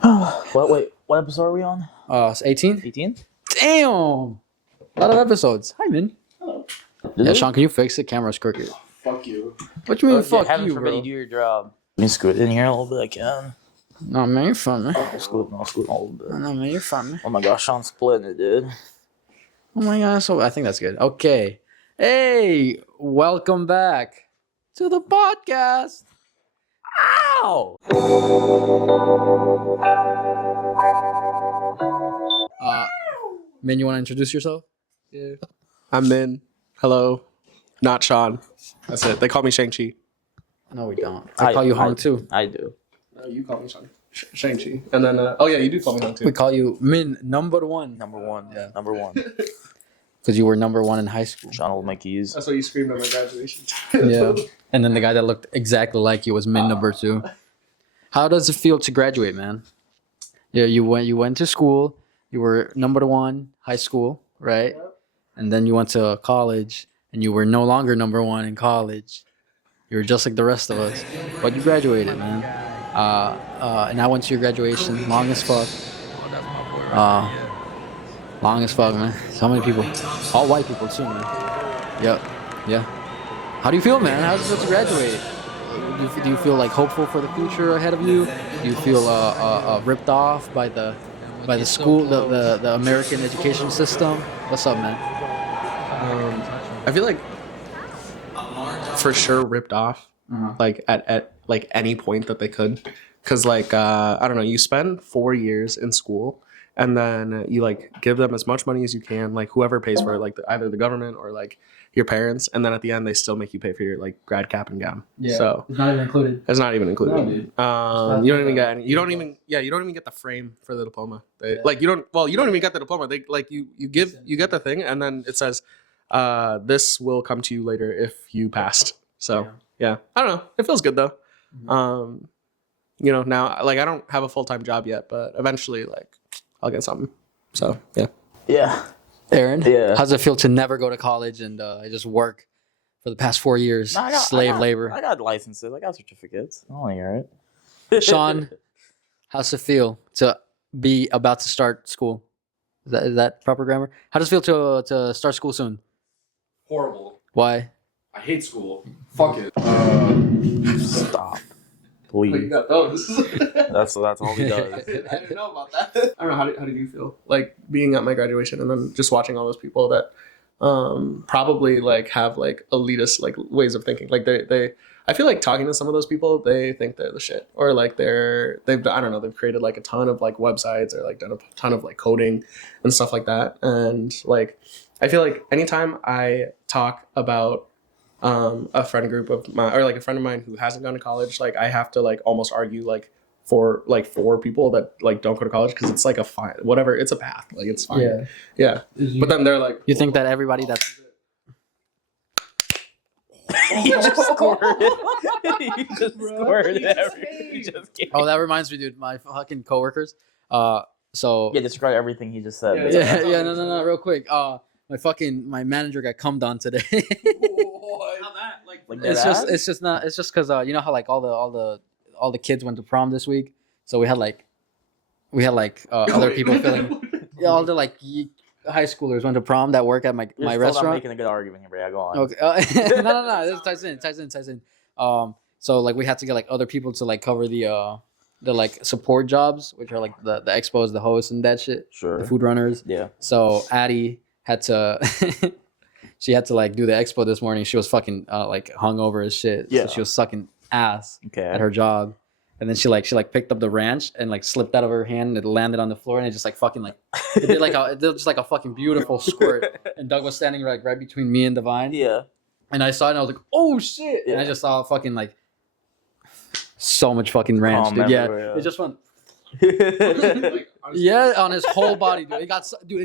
What episode are we on? It's 18? 18? Damn! A lot of episodes. Hi, man. Hello. Yeah, Sean, can you fix it? Camera's crooked. Fuck you. What you mean, fuck heaven you, forbid bro? you do your job. Let me scoot in here a little bit, I can. No, man, you're fun, man. I'll scoot a little bit. No, man, you're fun, man. Oh my gosh, Sean's splitting it, dude. Oh my god, so I think that's good. Okay. Hey, welcome back to the podcast. Ow! Min, you want to introduce yourself? Yeah. I'm Mihn. Hello. Not Sean. That's it. They call me Shang-Chi. No, we don't. I call you Hong too. I do. No, you call me Shang-Chi. And then, you do call me Hong too. We call you Min number one. Number one. Yeah. Number one. Because you were number one in high school. Sean hold my keys. That's what you screamed at my graduation. Yeah. And then the guy that looked exactly like you was Min number two. How does it feel to graduate, man? Yeah, you went to school. You were number one high school, right? Yep. And then you went to college, and you were no longer number one in college. You were just like the rest of us, but you graduated, man. And I went to your graduation, long as fuck. Long as fuck, man. So many people, all white people too, man. Yep, yeah. How do you feel, man? How does it feel to graduate? Do you feel like hopeful for the future ahead of you? Do you feel ripped off by the school, the American education system? What's up, man? I feel like for sure ripped off, Uh-huh. like at like any point that they could. Because like, I don't know, you spend 4 years in school and then you like give them as much money as you can, like whoever pays for it, like either the government or like your parents, and then at the end they still make you pay for your like grad cap and gown. Yeah, So it's not even included. it's not even included. No, dude. You don't even get any, you don't even get the frame for the diploma. Like you don't even get the diploma. They like you get the thing and then it says this will come to you later if you passed. So yeah. I don't know. It feels good though. Mm-hmm. Now like I don't have a full-time job yet, but eventually like I'll get something. So yeah. Yeah. Aaron, Yeah. how's it feel to never go to college and just work for the past 4 years, No, slave labor? I got licenses. I got certificates. I want to hear it. Sean, how's it feel to be about to start school? Is that proper grammar? How does it feel to start school soon? Horrible. Why? I hate school. Fuck it. Stop. Wait, you Please. got those. That's all he does. I didn't know about that. I don't know. How did you feel like being at my graduation and then just watching all those people that probably like have like elitist like ways of thinking. Like they I feel like talking to some of those people, they think they're the shit, or like they've I don't know, they've created like a ton of like websites or like done a ton of like coding and stuff like that. And like I feel like anytime I talk about a friend group of mine or like a friend of mine who hasn't gone to college, like I have to like almost argue like for people that like don't go to college because it's like a fine whatever, it's a path, like it's fine. Yeah. But then they're like, You think that everybody that's He just squirted. He just squirted. He just gave. oh, that reminds me, dude, my fucking coworkers. So Yeah, describe everything he just said. yeah, no, real quick. My manager got cummed on today. How that? Like It's just because you know how like all the kids went to prom this week, so we had like other people filling. Yeah, all the like high schoolers went to prom that work at my You're still restaurant. not making a good argument here, but yeah, go on. Okay, no, this ties in. So like we had to get like other people to like cover the like support jobs, which are like the expos, the hosts, and that shit. Sure. The food runners. Yeah. So Addie had to she had to like do the expo this morning. She was fucking like hungover as shit. Yeah. So she was sucking ass Okay. at her job. And then she picked up the ranch and like slipped out of her hand and it landed on the floor and it just like fucking like it did just like a fucking beautiful squirt. And Doug was standing like right between me and Divine. Yeah. And I saw it and I was like, oh shit. And I Yeah. just saw fucking like so much fucking ranch, dude. Yeah. everywhere, It just went like, honestly, yeah on his whole body, dude. It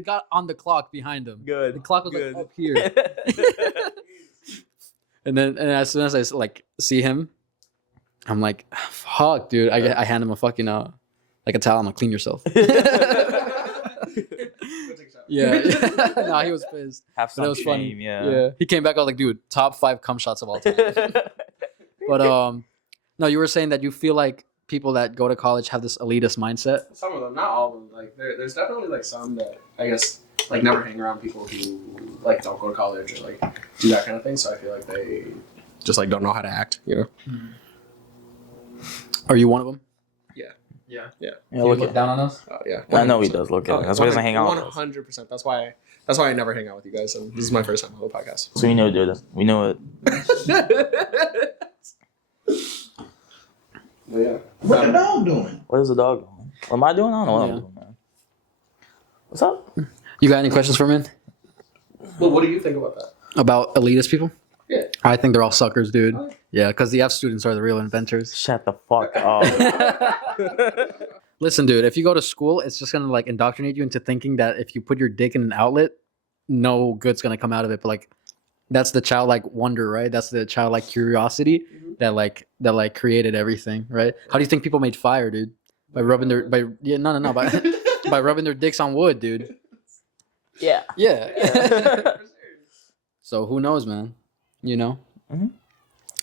got on the clock behind him. Good. The clock was Good. like up here. And as soon as I like see him, I'm like, fuck, dude. I hand him a fucking like a towel. I'm like, clean yourself. Yeah. No, he was pissed. Have But some it was funny. shame, yeah. He came back. I was like, dude, top 5 cum shots of all time. But no, you were saying that you feel like people that go to college have this elitist mindset? Some of them, not all of them. Like there's definitely like some that I guess like never hang around people who like don't go to college or like do that kind of thing. So I feel like they just like don't know how to act. You know. Are you one of them? Yeah. Do you look down on us? Oh yeah. I know he does look at it. That's why he doesn't hang out with us. 100%. That's why I never hang out with you guys. And this is my first time on the podcast. So we know, dude. We know it. Yeah. What the dog doing? What is the dog doing? What am I doing? I don't know what I'm doing, man. What's up? You got any questions for me Well, what do you think about that? about elitist people? Yeah. I think they're all suckers, dude. Yeah, because the F students are the real inventors. Shut the fuck up. Listen, dude, if you go to school, it's just gonna like indoctrinate you into thinking that if you put your dick in an outlet, no good's gonna come out of it. But like, that's the childlike wonder, right? That's the childlike curiosity that created everything, right? How do you think people made fire, dude? By rubbing their by rubbing their dicks on wood, dude. Yeah. Yeah. So who knows, man? You know,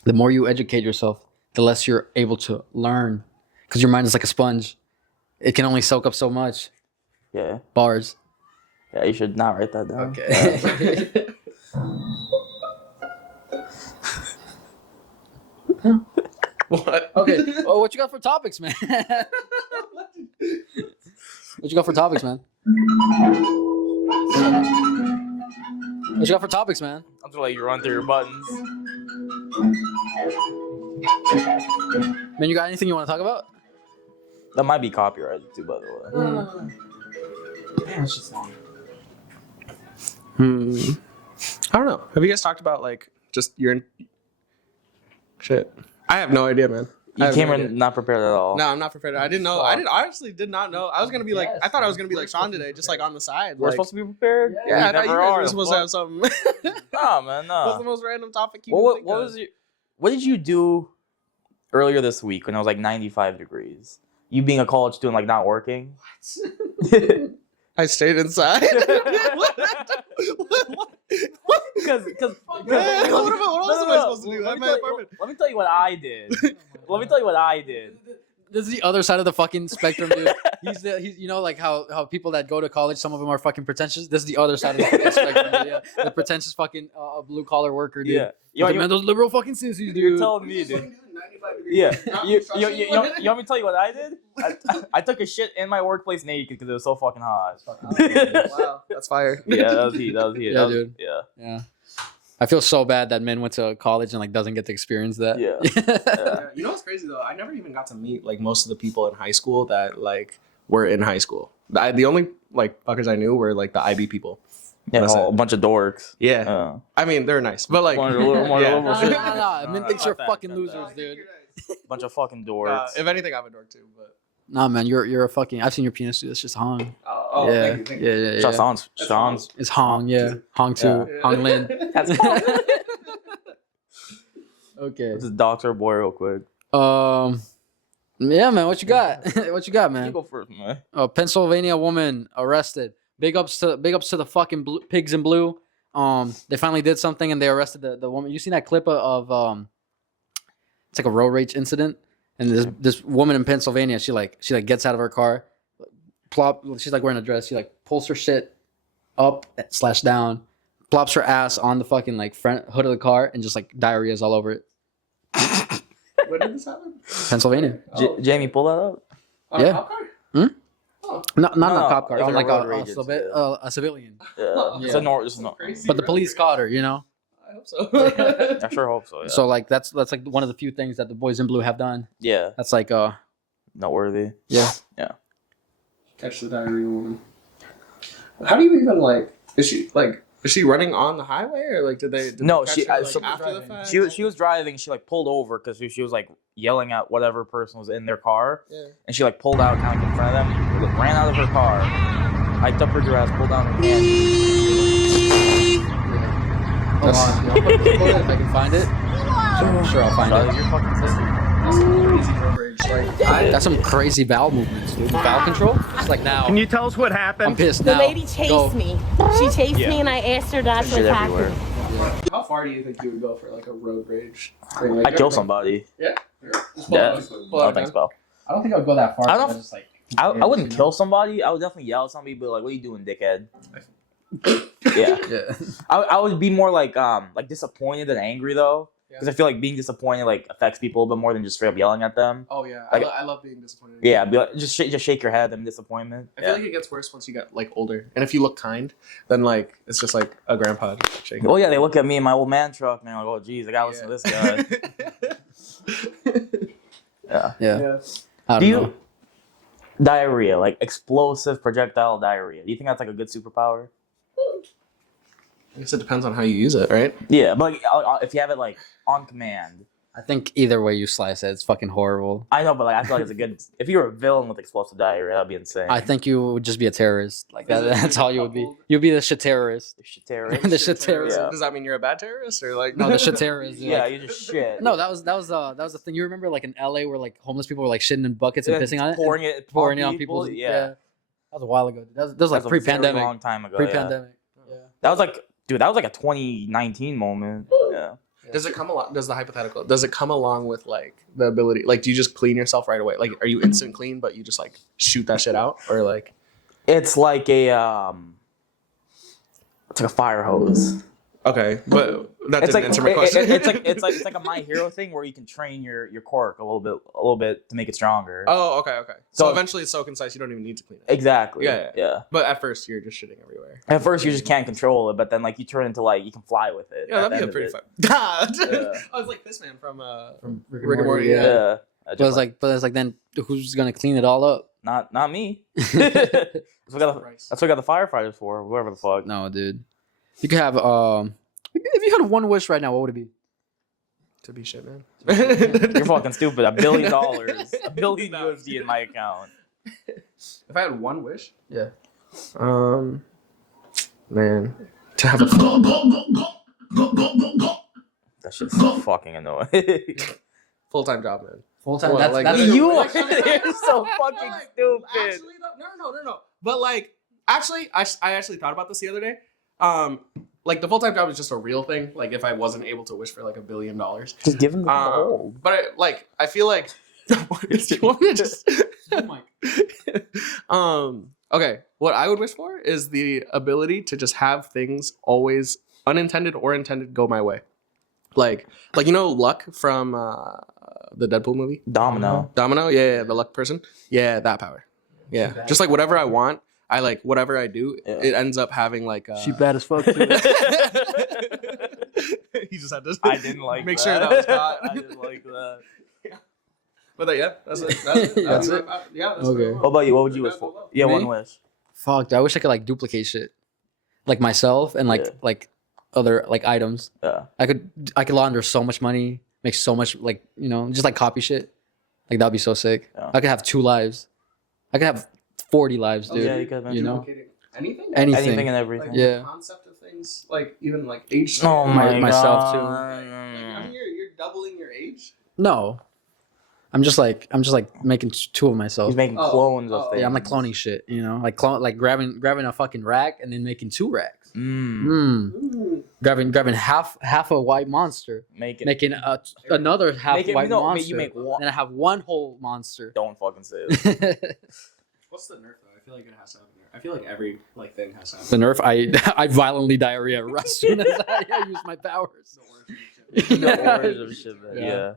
the more you educate yourself, the less you're able to learn, because your mind is like a sponge. It can only soak up so much. Yeah. Bars. Yeah, you should not write that down. Okay. What? Okay. Oh, what you got for topics, man? What you got for topics, man? What you got for topics, man? I'm just let you run through your buttons. Man, you got anything you want to talk about? That might be copyrighted too, by the way. Damn, it's just long. I don't know. Have you guys talked about like just your shit? I have no idea, man. I You have came no in idea. not prepared at all. No, I'm not prepared. I didn't know. I honestly did not know. I was gonna be like. I thought I was gonna be like Sean today, just like on the side. We're like, supposed to be prepared. Yeah, I We thought you never guys are. were supposed to have something. Nah, man, What's the no. most random topic you What can think what of? was your? What did you do earlier this week when it was like 95 degrees? You being a college student, like not working. I stayed inside. Because What else am I supposed to do? I'm in my apartment. Let me tell you what I did. Let me tell you what I did. This is the other side of the fucking spectrum, dude. He's you know, like how people that go to college, some of them are fucking pretentious. This is the other side of the fucking spectrum, dude. Yeah. The pretentious fucking blue collar worker, dude. Yeah. Like, man, those liberal fucking sissies, dude. You're telling me, dude. Yeah. You want me to tell you what I did? I took a shit in my workplace naked because it was so fucking hot. Wow, that's fire. Yeah, that was heat. Yeah, dude. Yeah. Yeah. I feel so bad that Mihn went to college and like doesn't get to experience that. Yeah. Yeah. You know what's crazy though? I never even got to meet like most of the people in high school that like were in high school. The only like fuckers I knew were like the IB people. Yeah, That's a it. bunch of dorks. Yeah, I mean they're nice, but like One of the little yeah. shit. Nah. Mihn thinks you're Not that, fucking not losers, that. dude. Bunch of fucking dorks. If anything, I'm a dork too. But Nah, man, you're a fucking. I've seen your penis, dude. It's just Hong. yeah, Thank you. Yeah. Sean's. It's Hong, yeah. Hong too. Yeah. Hong Lin. That's Okay. Just doctor boy real quick. Yeah, man. What you got? What you got, You man? go first, man. Pennsylvania woman arrested. Big ups to the fucking pigs in blue. They finally did something and they arrested the woman. You seen that clip of it's like a road rage incident, and this woman in Pennsylvania, she gets out of her car, she's like wearing a dress, she like pulls her shit up / down, plops her ass on the fucking like front hood of the car, and just like diarrhea's all over it. where did this happen? Pennsylvania. Jamie, pull that up. On a Yeah. cop car? Not No, a cop car, it's on like like a road rage incident. a civilian. Yeah. It's a nor. It's no. Crazy But the police road caught her, you know. rage. I hope so. I sure hope so. Yeah. So like that's like one of the few things that the boys in blue have done. Yeah. That's like Noteworthy. yeah. Catch the diarrhea woman. How do you even like? Is she running on the highway or like did they No, catch she- her, I- like, so- after the fact? She was driving. She like pulled over because she was like yelling at whatever person was in their car, Yeah. and she like pulled out kind of in front of them, like, ran out of her car, hiked up her dress, pulled down her pants. Hold on. If I can find it. Sure, I'll find Shut it. your fucking sister. Crazy road rage. Like, That's some crazy bowel movements, dude. Bowel control? It's like now. Can you tell us what happened? I'm pissed The now. lady chased Go. me. She chased Yeah. me and I asked her not to Shit attack everywhere. me. how far do you think you would go for like a road rage thing? Like, I kill somebody. Yeah. Yeah. Oh, thanks, pal. I don't think I would go that far. I don't- Just like I wouldn't kill somebody. I would definitely yell at somebody, but like, what are you doing, dickhead? Yeah. Yeah. I would be more like disappointed than angry though, because I feel like being disappointed like affects people a little bit more than just straight up yelling at them. Oh yeah, Like- I love being disappointed. Yeah, be like, just shake your head in disappointment. I feel like it gets worse once you get like older, and if you look kind, then like it's just like a grandpa shaking. Oh yeah, they look at me in my old man truck and they're like, oh geez, I gotta listen to this guy. Yeah. Yeah. I don't Do you know. diarrhea, like explosive projectile diarrhea? Do you think that's like a good superpower? I guess it depends on how you use it, right? Yeah, but like, if you have it like on command, I think either way you slice it, it's fucking horrible. I know, but like I feel like it's a good. If you were a villain with explosive diarrhea, that'd be insane. I think you would just be a terrorist. Like that's all you would be. You'd be the Shiterrorist. Shiterrorist. The Shiterrorist. Yeah. Does that mean you're a bad terrorist or like No, the Shiterrorist. Yeah, Like, you just shit. no, that was the thing. You remember like in LA where like homeless people were like shitting in buckets and pissing on it, pouring it on people. Yeah, That was a while ago. That was like That's a very pre-pandemic. long time ago. Yeah. Pre-pandemic. Yeah. That was like, dude, that was like a 2019 moment. Yeah. Does it come along? Does the hypothetical? Does it come along with like the ability? Like, do you just clean yourself right away? Like, are you instant clean, but you just like shoot that shit out, or like? It's like a it's like a fire hose. Okay, but that It's didn't like answer my question. it's like a My Hero thing where you can train your quirk a little bit to make it stronger. Oh, okay. So So- eventually, it's so concise you don't even need to clean it. Exactly. Yeah. But at first, you're just shitting everywhere. At first, you just can't control it, but then like you turn into like you can fly with it. Yeah, at the that'd end be a of pretty it. fun. Yeah. I was like this man from Rick Rick and Morty, yeah. Yeah. But it's like then who's gonna clean it all up? Not me. That's what I got the firefighters for. Whoever the fuck. No, dude. You could have if you had one wish right now, what would it be? to be shit, man. You're fucking stupid. $1 billion, $1 billion USD in my account. If I had one wish, Yeah. Man, to have a That shit's so fucking annoying. full-time job, man. Full time. Well, like, That's You Like, are you're so fucking stupid. Actually, no. But like, actually, I actually thought about this the other day. Like the full-time job is just a real thing. Like if I wasn't able to wish for like $1 billion, Just give him the whole. but I feel like. Do you want me to just? Okay. What I would wish for is the ability to just have things always unintended or intended go my way. Like you know, Luck from the Deadpool movie. Domino. Domino, yeah, the luck person. Yeah, that power. Yeah, just like whatever I want, I like whatever I do, it ends up having like. she bad as fuck. Too. He just had to. I didn't like make that. sure that was caught. I didn't like that. But yeah, that's it. That's it? Yeah. That's Okay. What about you? What would you wish for? Yeah, Me? one wish. Fuck, dude, I wish I could like duplicate shit, like myself and Yeah. like other like items. Yeah. I could launder so much money, make so much like just like copy shit. Like that'd be so sick. Yeah. I could have 2 lives. I could have 40 lives, dude. Yeah, you could You know? Anything. Anything. Anything and everything. Like, Yeah. The concept of things, like even like age. Oh my myself, God. I mean, you're doubling your age. No. I'm just like making 2 of myself. He's making Oh, clones oh. of things. Yeah, I'm like cloning shit, like grabbing a fucking rack and then making 2 racks. Mm. Grabbing half a white monster, Make it. making another half Make it. white monster. You make one. Then I have one whole monster. Don't fucking say it. What's the nerf though? I feel like it has to have a nerf. I feel like every like thing has to have. The nerf, I violently diarrhea as soon as I use my powers. No worries of shit, man. Yeah.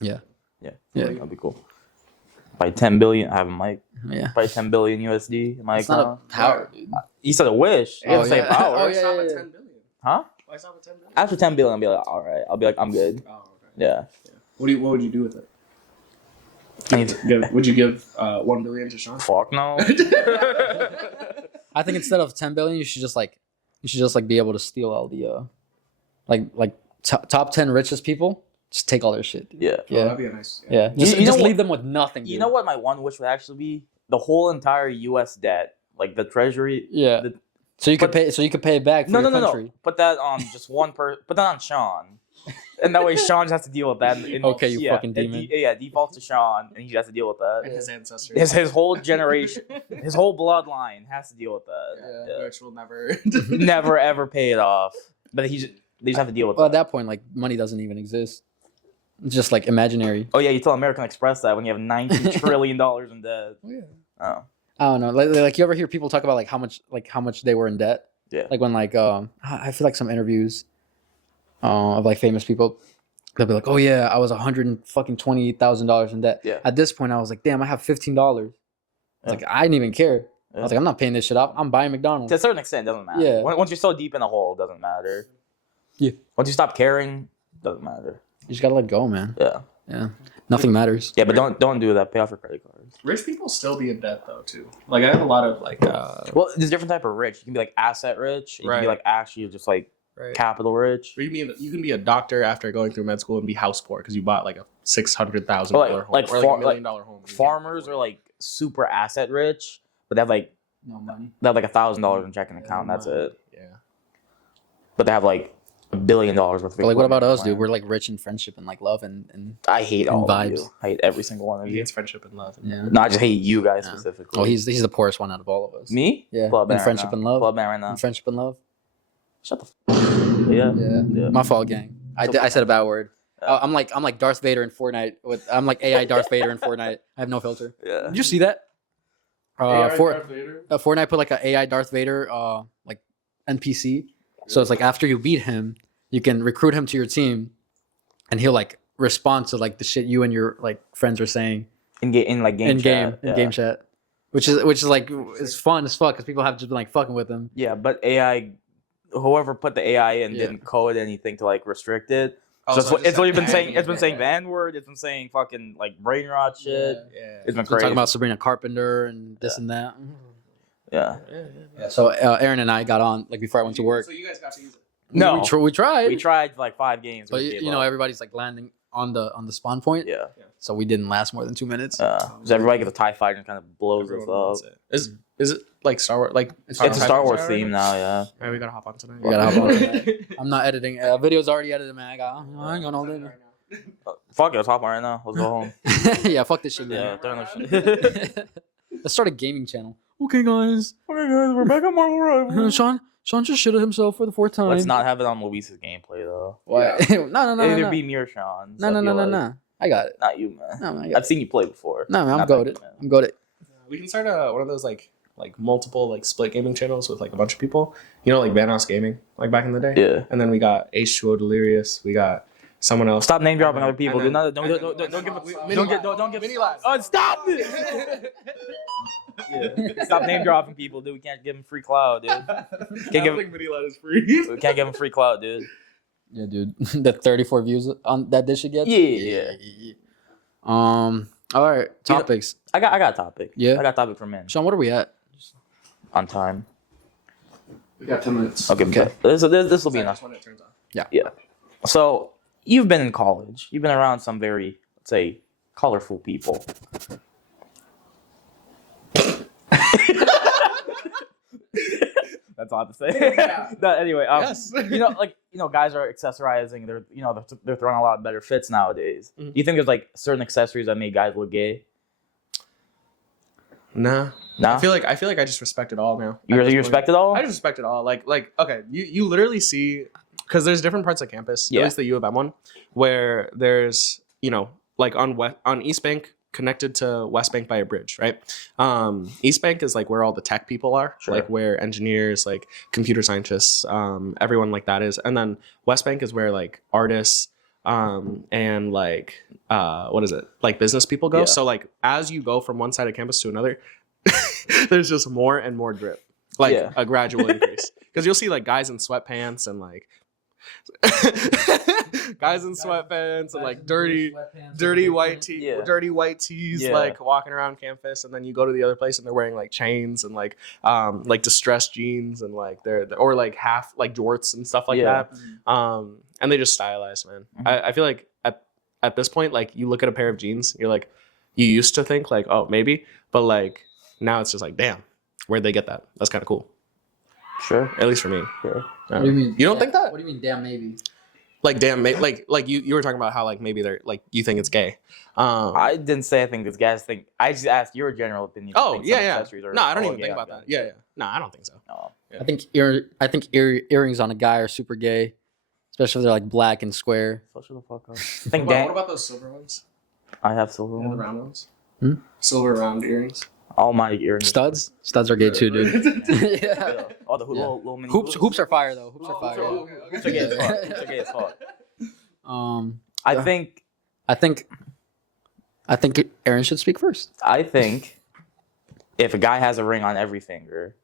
Yeah. Yeah. That'd be cool. By 10 billion, I have a mic. Yeah. By 10 billion USD in my It's not account. a power, dude. You said a wish. You didn't say yeah. power. Oh, Why stop yeah, at yeah. 10 billion? Huh? Why stop at 10 billion? After 10 billion, I'll be like, all right. I'll be like, I'm good. Oh, okay. Yeah. What would you do with it? I need to- Would you give 1 billion to Sean? Fuck no. I think instead of 10 billion, you should just be able to steal all the top 10 richest people. Just take all their shit. Dude. Yeah. Yeah. That'd be a nice. Yeah. You Just know leave what- them with nothing. You dude. know what my one wish would actually be? The whole entire U.S. debt. Like the treasury. Yeah. The- So you could but- pay. So you could pay it back for No, your no, no, country. no. Put that on just one person. Put that on Sean. And that way Sean just has to deal with that. Okay, you fucking demon. Defaults to Sean, and he has to deal with that. And his ancestors. His whole generation, his whole bloodline has to deal with that. Yeah. Which will never. Never ever pay it off. But they just have to deal with Well, at that. that point, like money doesn't even exist. Just like imaginary. Oh yeah, you tell American Express that when you have $19 trillion in debt. Oh, yeah. Oh. I don't know. Like you ever hear people talk about how much they were in debt? Yeah. Like when I feel like some interviews of like famous people, they'll be like, "Oh yeah, I was $120,000 in debt." Yeah. At this point, I was like, "Damn, I have $15." It's like I didn't even care. I was like, "I'm not paying this shit off. I'm buying McDonald's." To a certain extent, it doesn't matter. Yeah. Once you're so deep in a hole, it doesn't matter. Yeah. Once you stop caring, it doesn't matter. You just gotta let go, man. Yeah. Yeah. Nothing matters. Yeah, but don't do that. Pay off your credit cards. Rich people still be in debt though too. Like I have a lot of like. Well, there's different type of rich. You can be like asset rich. You can be Right. like actually just like Right. capital rich. Or you can be a doctor after going through med school and be house poor because you bought like a $600,000 Like- home like or far- $1 million home. Farmers are like super asset rich, but they have like No money. $1,000 in checking account. And that's it. Yeah. But they have like $1 billion worth of. But like, what about equipment us, dude? and We're like rich in friendship and like love and I hate all of vibes. you. I hate every single one of He you. hates friendship and love. yeah. No, I just hate you guys Yeah. specifically. Oh, he's the poorest one out of all of us. me. Yeah. Club In man friendship right now. and love. Club man right now. In friendship and love. Shut the. Yeah. Yeah. Yeah. My fault, gang. I said a bad word. I'm like Darth Vader in Fortnite. I'm like AI Darth Vader in Fortnite. I have no filter. Yeah. Did you see that? Fortnite put like an AI Darth Vader like NPC. So it's like after you beat him, you can recruit him to your team, and he'll like respond to like the shit you and your like friends are saying In game chat, which is like it's fun as fuck because people have just been like fucking with him. Yeah, but AI, whoever put the AI in Yeah. didn't code anything to like restrict it. Oh, So so it's what you've been saying. Yeah. It's been saying the N word. It's been saying fucking like brain rot shit. Yeah. It's been We're crazy. talking about Sabrina Carpenter and this and that. yeah. Yeah, so Aaron and I got on like before I went to work. So you guys got to use it. No. we tried. We tried like 5 games. But we gave you know, up. everybody's like landing on the spawn point. Yeah. So we didn't last more than 2 minutes. So everybody gets a TIE fighter and kind of blows Everyone us wants up. it. Is it like Star Wars? Like It's It's a Star Wars theme now. Yeah. All right, we gotta hop on tonight. We gotta hop on tonight. I'm not editing. Video's already edited, man. I ain't got no dinner. Fuck it. Let's hop on right now. Let's go home. Yeah, fuck this shit, Yeah. man. Turn this shit. Let's start a gaming channel. Okay, guys. Okay, guys, we're back on Marvel Rivals. Sean just shitted himself for the 4th time. Let's not have it on Luis's gameplay though. Why? No. Either be me or Sean. No. I got it. Not you, man. No, man, I got I've seen you play before. No, man, I'm Not goated. that, man. I'm goated. We can start one of those like multiple like split gaming channels with like a bunch of people. You know, like Banhouse Gaming, like back in the day. Yeah. And then we got H2O Delirious. We got someone else. Stop name dropping other people. And then- Don't give Don't give Mini Labs. Oh, stop it! Yeah. Stop name dropping people, dude. We can't give them free cloud, dude. Can't give them, Mini Lab is free. we can't give them free cloud, dude. Yeah, dude. The 34 views on that dish gets. Yeah. All right. Topics. I got a topic. Yeah? I got a topic for men. Sean, what are we at? On time. We got 10 minutes. Okay. This will be enough. When it turns on. Yeah. So you've been in college. You've been around some very, let's say, colorful people. That's all I have to say. No, anyway, Yes. guys are accessorizing. They're throwing a lot better fits nowadays. Mhm. Do you think there's like certain accessories that make guys look gay? Nah. Nah? I feel like I just respect it all now. You At really this respect point. it all? I just respect it all. Like okay, you literally see because there's different parts of campus, Yeah. at least the U of M one, where there's like on East Bank connected to West Bank by a bridge, right? East Bank is like where all the tech people are, Sure. like where engineers, like computer scientists, everyone like that is, and then West Bank is where like artists, and like what is it? Like business people go. Yeah. So like as you go from one side of campus to another, there's just more and more drip, like Yeah. a gradual increase. Because you'll see like guys in sweatpants and like guys in sweatpants and like dirty white tees Yeah. like walking around campus, and then you go to the other place and they're wearing like chains and like distressed jeans and like they're or like half like jorts and stuff like Yeah. that. And they just stylize, man. Mhm. I feel like at this point, like you look at a pair of jeans, you're like, you used to think like, oh maybe, but like now it's just like, damn, where'd they get that? That's kind of cool, Sure. at least for me. Sure. What do you mean? You don't think that? What do you mean? Damn, maybe. Like damn, like you were talking about how like maybe they're like you think it's gay. I didn't say I think this guy's thing. I just asked your general opinion. Oh Think yeah, some yeah. accessories are No, I don't all even gay. think about that. Yeah, yeah. No, I don't think so. No. Yeah. I think earrings on a guy are super gay. especially if they're like black and square. So shut the fuck up. I think What about those silver ones? I have silver You know, the ones. round ones. Hmm? Silver round earrings. All my earrings. Studs are gay too, dude. Yeah. Yeah. All the Yeah. little mini Hoops are fire though. Hoops are Oh, fire. okay. Hoops are gay as fuck. Hoops are gay as fuck. I think think Aaron should speak first. I think if a guy has a ring on every finger,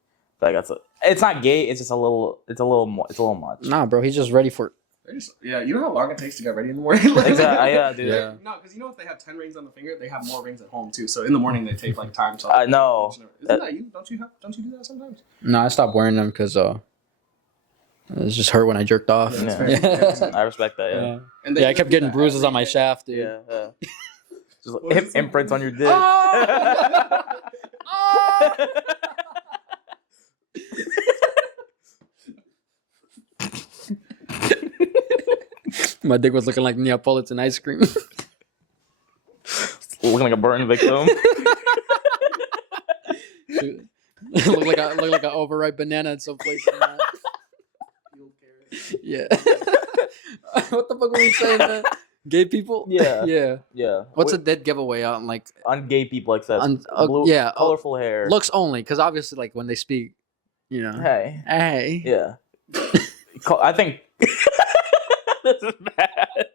like it's not gay. It's just a little much. Nah, bro, he's just ready for. Yeah, you know how long it takes to get ready in the morning? Exactly. Yeah, dude. Yeah. No, because you know if they have 10 rings on the finger, they have more rings at home too. So in the morning they take like time to. I know. Isn't that you? Don't you do that sometimes? No, I stopped wearing them because it just hurt when I jerked off. Yeah, Yeah. that's fair. I respect that. Yeah. And Yeah, I kept getting bruises on my shaft, dude. Yeah. Just like, imprints on your dick. My dick was looking like Neapolitan ice cream. Looking like a burn victim. look like an overripe banana in some place. Yeah. What the fuck were we saying, man? Gay people? Yeah. Yeah. Yeah. What's a dead giveaway on like On gay people except blue, yeah, colorful hair. looks only? Because obviously, like when they speak, you know. Hey. Hey. Yeah. I think this is bad.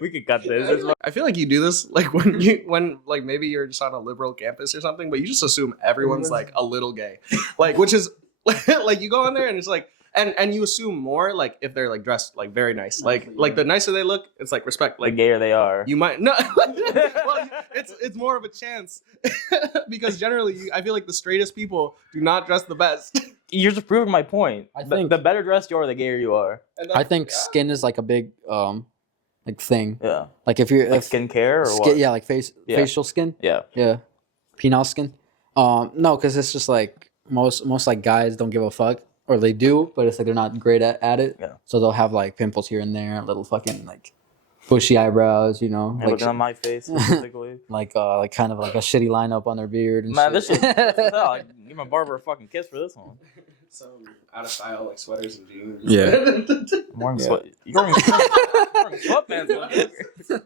We could cut this. I feel like you do this like when like maybe you're just on a liberal campus or something, but you just assume everyone's like a little gay, like which is like you go on there and it's like and you assume more like if they're like dressed like very nice, like the nicer they look, it's like respect. The Like gayer they are. you might no, well, it's more of a chance because generally I feel like the straightest people do not dress the best. You're just proving my point. I think- the better dressed you are, the gayer you are. I think skin is like a big like thing. Yeah. Like if you're Like if skincare or skin, what? yeah, like Yeah. facial skin. Yeah. Yeah. Penile skin. No, because it's just like most like guys don't give a fuck. Or they do, but it's like they're not great at it. Yeah. So they'll have like pimples here and there, little fucking like bushy eyebrows, you know. You're Like looking at my face specifically. like kind of like a shitty lineup on their beard and Man, shit. this shit. Like, give my barber a fucking kiss for this one. Some out of style like sweaters and jeans. Yeah. I'm wearing Yeah. sweat. You're wearing sweatpants on this.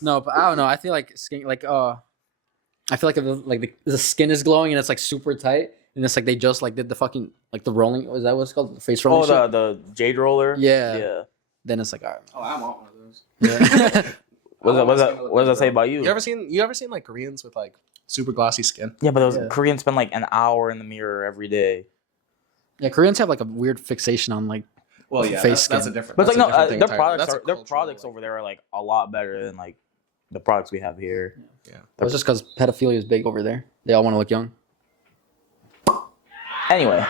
No, but I don't know. I feel like skin like I feel like if the skin is glowing and it's like super tight and it's like they just like did the fucking like the rolling, was that what it's called? The face rolling. Oh, shit? the jade roller. Yeah. Yeah. Then it's like all right. Oh, I want one of those. Yeah. What does that say about you? You ever seen like Koreans with like super glossy skin? Yeah, but those Yeah. Koreans spend like an hour in the mirror every day. Yeah, Koreans have like a weird fixation on like Well, yeah, Face that's skin. a different. But it's that's like a no, different thing their entirely. That's a their cultural, products like- over there are like a lot better than like the products we have here. it's just because pedophilia is big over there. They all want to look young. Anyway,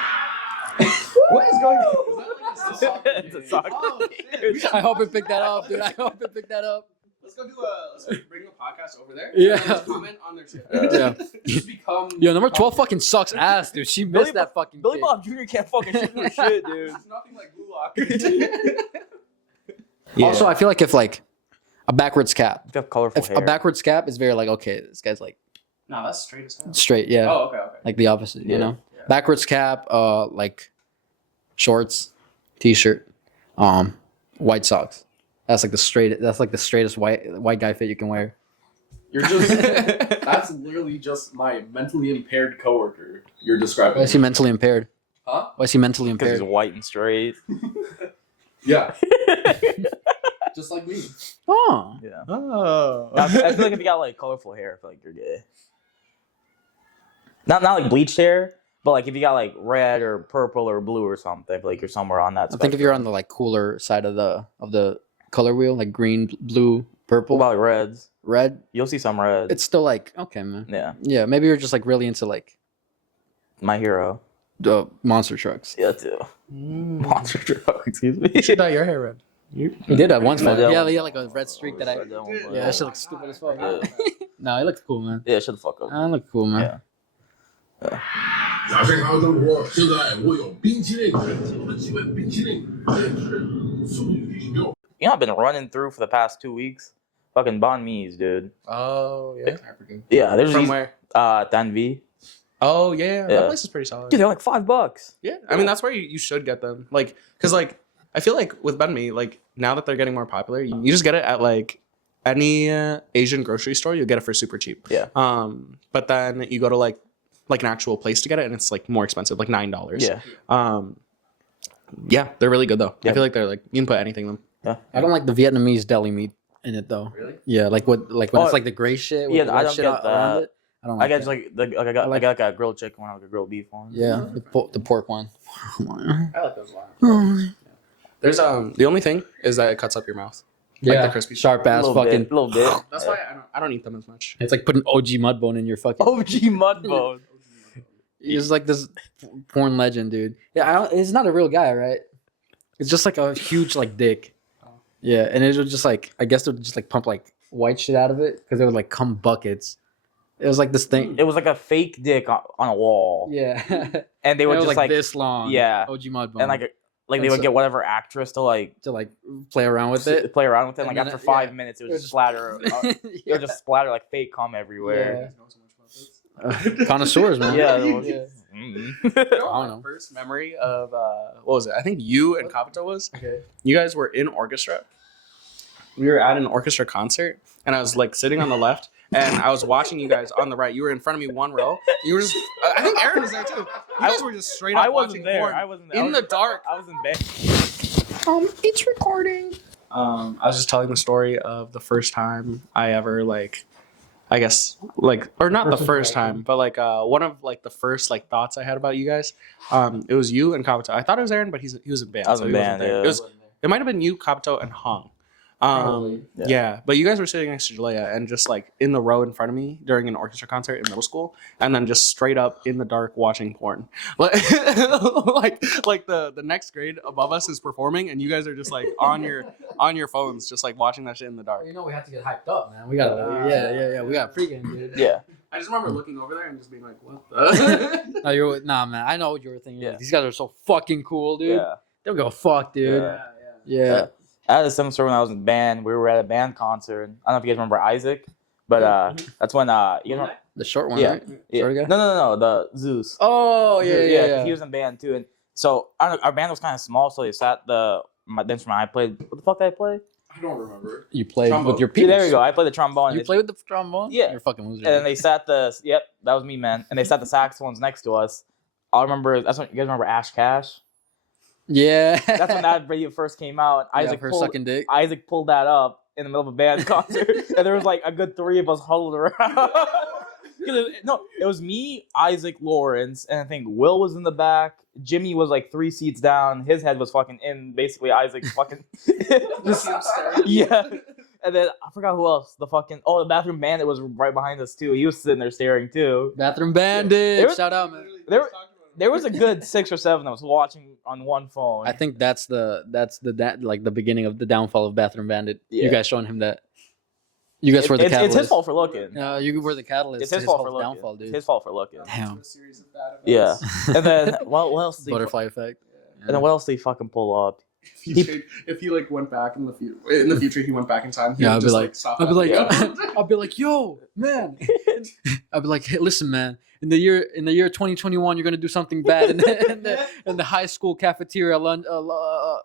What is going on? it's a soccer game. I hope it picked that up, dude. I hope it picked that up. Let's go bring the podcast over there. Yeah. And just comment on their shit. Yeah. Just become. Yo, number 12 fucking sucks ass, dude. She Billy missed that fucking Billy kick. Bob Jr. can't fucking shoot for shit, dude. It's nothing like Blue Lock. Also, I feel like if like a backwards cap, You have colorful if hair. a backwards cap is very like, okay, this guy's like No, that's straight as hell. straight, yeah. Oh, okay. Like the opposite, you Yeah. know? Backwards cap, like shorts, t-shirt, white socks. That's like the straightest white guy fit you can wear. You're just. That's literally just my mentally impaired coworker. You're describing. Why is he mentally impaired? Huh? Why is he mentally Because he's impaired? white and straight. Yeah. Just like me. Oh. Yeah. Oh. I feel like if you got like colorful hair, I feel like you're gay. Not like bleached hair, but like if you got like red or purple or blue or something, I feel like you're somewhere on that. I think if you're on the like cooler side of the color wheel, like green, blue, purple, What about like reds? red, You'll see some reds. it's still like okay, man. Yeah, Yeah, maybe you're just like really into like my hero. the monster trucks. Yeah, too. Monster truck. Excuse me. You should dye your hair red. He did that once, man. Yeah. Yeah, he had like a red streak that I. Yeah, Yeah, that shit looks stupid as fuck. Yeah. No, he looks cool, man. Yeah, shut the fuck up. I look cool, man. Yeah. 亚非卡德国现在我有冰淇淋，我的几碗冰淇淋也是送予饮料。 You know, I've been running through for the past 2 weeks. Fucking banh mi's, dude. Oh yeah. Yeah, there's From these, where? Tanvi. Oh yeah, Yeah. that place is pretty solid. Dude, they're like $5. Yeah, I mean that's where you should get them. Like, cause like I feel like with banh mi, like now that they're getting more popular, you just get it at like any Asian grocery store. You'll get it for super cheap. Yeah. But then you go to like an actual place to get it, and it's like more expensive, like $9. Yeah. Yeah, they're really good though. Yeah. I feel like they're like you can put anything in them. Yeah. I don't like the Vietnamese deli meat in it though. Really? Yeah, like when Oh, it's like the gray shit. With yeah, the I red don't shit get around that. it. I don't I like got that. like I got like a grilled chicken one, like a grilled beef one. Yeah, the pork one. I like those a lot. There's the only thing is that it cuts up your mouth. Like the crispy sharp ass fucking. little bit. That's why I don't eat them as much. It's like putting OG Mudbone in your fucking. OG Mudbone. He's like this porn legend, dude. Yeah, he's not a real guy, right? It's just like a huge like dick. Yeah, and it would just like I guess it would just like pump like white shit out of it because it would like come buckets. It was like this thing. It was like a fake dick on a wall. Yeah, And they it would was just like this long. Yeah. OG Mudbone. and like they would get whatever actress to like play around with it. play around with it. And Like then after it- 5 yeah. minutes, it It would would just just- splatter. It would just splatter like fake cum everywhere. Connoisseurs, man. Yeah. Yeah. Mm. I I don't know. First memory of what was it? I think you and Kapito was. Okay. You guys were in orchestra. We were at an orchestra concert, and I was like sitting on the left, and I was watching you guys on the right. You were in front of me one row. You were just. I think Aaron was there too. You guys were just straight up I watching wasn't there. porn I wasn't there. in the dark. I was in bed. It's recording. I was just telling the story of the first time I ever like, I guess like, or not the first time, but like one of like the first like thoughts I had about you guys. It was you and Kabuto. I thought it was Aaron, but he was in band. I was so in he wasn't band. there. Yeah. It might have been you, Kabuto, and Hong. Yeah, but you guys were sitting next to Jalea and just like in the row in front of me during an orchestra concert in middle school, and then just straight up in the dark watching porn. Like the next grade above us is performing, and you guys are just like on your phones, just like watching that shit in the dark. You know we have to get hyped up, man. We gotta. Yeah. We got pregame, dude. Yeah. I just remember looking over there and just being like, "What the?" Nah, man. I know what you were thinking. Yeah. These guys are so fucking cool, dude. Yeah. They don't give a fuck, dude. Yeah. I had a semester when I was in band. We were at a band concert. I don't know if you guys remember Isaac, but that's when you know. The short one, Yeah. right? Yeah. Short guy? No, the Zeus. Oh, yeah. He was in band too, and so our band was kind of small, so they sat my instrument. I played. What the fuck did I play? I don't remember. You played Trombone. with your See, penis. there you go. I played the trombone. You and play with the trombone? Yeah. You're a fucking loser. and then they sat that was me, man. And they sat the saxophones next to us. I remember. That's when you guys remember Ash Cash. Yeah. That's when that video first came out. Isaac her sucking dick. Isaac pulled that up in the middle of a band concert, and there was like a good 3 of us huddled around. It was me, Isaac, Lawrence, and I think Will was in the back. Jimmy was like 3 seats down. His head was fucking in basically Isaac's fucking. Yeah. And then I forgot who else. The bathroom bandit was right behind us too. He was sitting there staring too. Bathroom bandit. There was- Shout out, man. There was a good 6 or 7 that was watching on one phone. I think that's the beginning of the downfall of Bathroom Bandit. Yeah. You guys showing him that. You guys were the catalyst. It's his fault for looking. No, you were the catalyst. It's his fault for whole looking. downfall, dude. It's his fault for looking. Damn. Yeah. And then what else? Did he, Butterfly effect. and then what else did he fucking pull up? If he like went back in the future, he went back in time. Yeah, I'd be like, yeah. I'd be like, yo, man. I'd be like, hey, listen, man. In the year 2021, you're gonna do something bad in the high school cafeteria,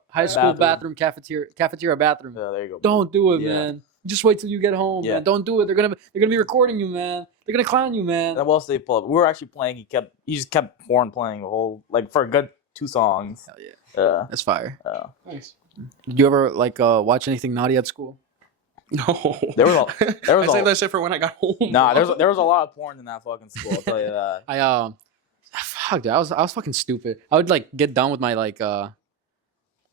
high school bathroom cafeteria bathroom. There you go. Don't do it, Yeah. man. Just wait till you get home, Yeah. man. Don't do it. They're gonna be recording you, man. They're gonna clown you, man. And what else did he pull up? We were actually playing. He just kept porn playing the whole for a good 2 songs. Hell yeah. Yeah. That's fire. Nice. Did you ever watch anything naughty at school? No, There was I saved that shit for when I got home. Nah, there was a lot of porn in that fucking school. I'll tell you that. Fuck, dude, I was fucking stupid. I would get done with my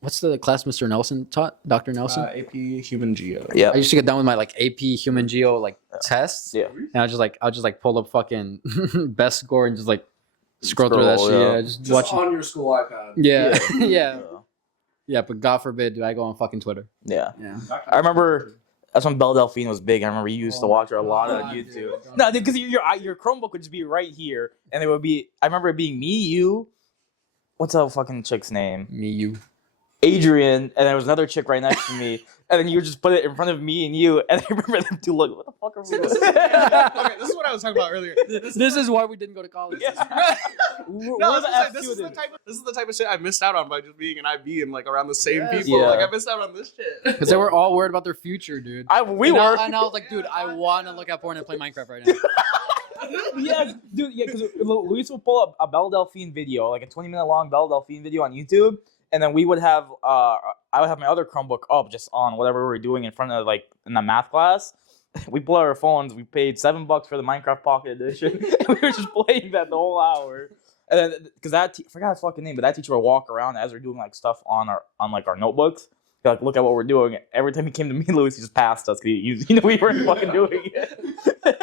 what's the class Mr. Nelson taught? Dr. Nelson? AP Human Geo. Yeah. I used to get done with my AP Human Geo tests. Yeah. And I'll just pull up fucking best score and just scroll through that Scroll, shit. yeah. Yeah, just Just watch. on your school iPad. Yeah. Yeah. Yeah, but God forbid, do I go on fucking Twitter? Yeah. Yeah. I remember that's when Belle Delphine was big. I remember you used to watch her a lot on YouTube. No, because your Chromebook would just be right here, and it would be. I remember it being me, you. What's that fucking chick's name? Me, you. Adrian, and there was another chick right next to me, and then you just put it in front of me and you, and I remember them two look, what the fuck are we doing? Okay, this is what I was talking about earlier. This is why we didn't go to college. No, this is the type of shit I missed out on by just being an IB and like around the same people. Yeah. Like I missed out on this shit. Because they were all worried about their future, dude. We and were. I was like, dude, I want to look at porn and play Minecraft right now. Yeah, dude. Yeah, because Luis would pull up a Belle Delphine video, like a 20-minute long Belle Delphine video on YouTube, and then we would have, I would have my other Chromebook up just on whatever we were doing in front of, like, in the math class. We pull out our phones. We paid $7 for the Minecraft Pocket Edition. And we were just playing that the whole hour. And then, because I forgot his fucking name, but that teacher would walk around as we're doing like stuff on our notebooks. Like, look at what we're doing. Every time he came to me and Luis, he just passed us because we weren't fucking doing it.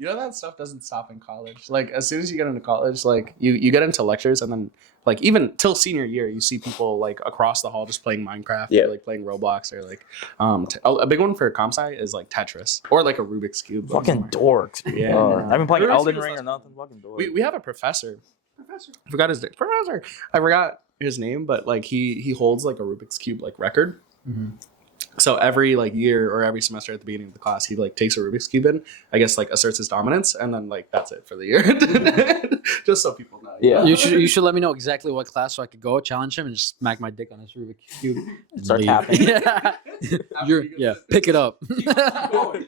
You know that stuff doesn't stop in college. Like as soon as you get into college, like you get into lectures, and then like even till senior year, you see people like across the hall just playing Minecraft, or like playing Roblox, or like a big one for comp sci is like Tetris or like a Rubik's cube. Fucking dorks. Yeah, I've been playing Rubik's Elden Cube is Ring or awesome. nothing. Fucking dorks. We have a professor. I forgot his name. Professor. I forgot his name, but like he holds like a Rubik's cube like record. Mm-hmm. So every like year or every semester at the beginning of the class, he like takes a Rubik's cube in, I guess like asserts his dominance, and then like that's it for the year. Just so people know. Yeah. You should let me know exactly what class so I could go challenge him and just smack my dick on his Rubik's cube. And Start leave. tapping. Yeah. Pick it up.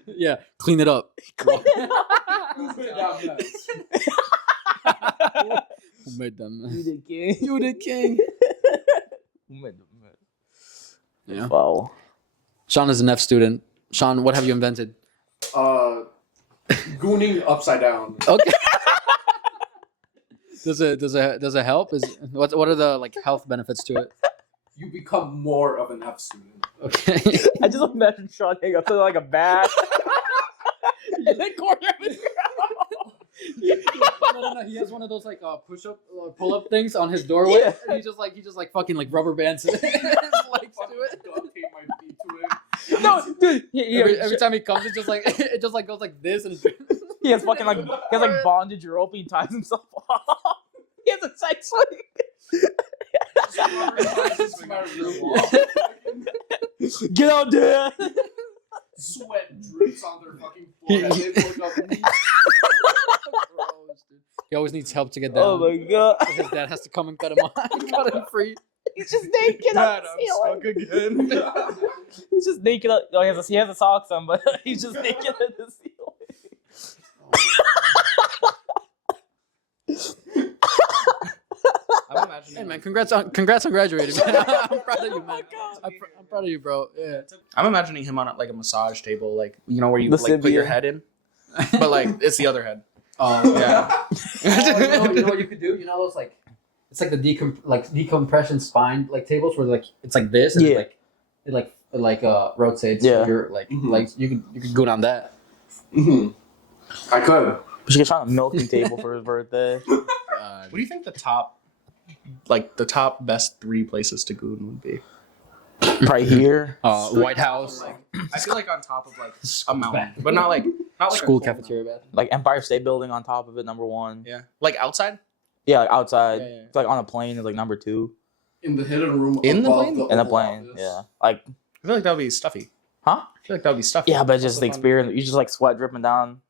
Yeah, clean it up. Who made them? You the king. You the king. Who made them? Yeah. Wow. Sean is an F student. Sean, what have you invented? Gooning upside down. Okay. Does it help? What are the like health benefits to it? You become more of an F student. Okay. I just imagine Sean hanging up to like a bat. And then corner of his No. He has one of those like push-up, pull-up things on his doorway, Yeah. and he just like fucking like rubber bands his legs to it. Duct tape my feet to it. No, dude. Every time he comes, it just like goes like this, and it's He has fucking he has like bondage rope. He ties himself off. He has a sex swing. Get out there. Sweat drips on their fucking forehead. They look up. he always needs help to get down. Oh my god. So his dad has to come and cut him off, cut him free. He's just naked on the ceiling. Again. He's just naked. Oh, he has a socks on, but he's just naked at the ceiling. I'm imagining. Hey man, congrats on graduating, man. I'm proud of you, man. I'm proud of you, bro. Yeah. I'm imagining him on like a massage table, like you know where you The like put your Sibia. head in, but like it's the other head. Oh Yeah. you know what you could do? You know those like it's like the decompression spine like tables where like it's like this and Yeah. it rotates. Yeah. You're like Mhm. like you could go down that. I could. We should get Sean a milking table for his birthday. What do you think the top best 3 places to goon would be? Right here. White House, I feel like on top of like a mountain, but not like a school full cafeteria bathroom. Like Empire State Building on top of it, number 1. mountain. Yeah, like outside. Yeah, like outside. Yeah, yeah. It's like on a plane is like number 2. In the hidden room. In the above plane? In a Oval plane. Office. Yeah. Like, I feel like that would be stuffy. huh? I feel like that would be stuffy. Yeah, but it's just What's the fun? experience. You just like sweat dripping down.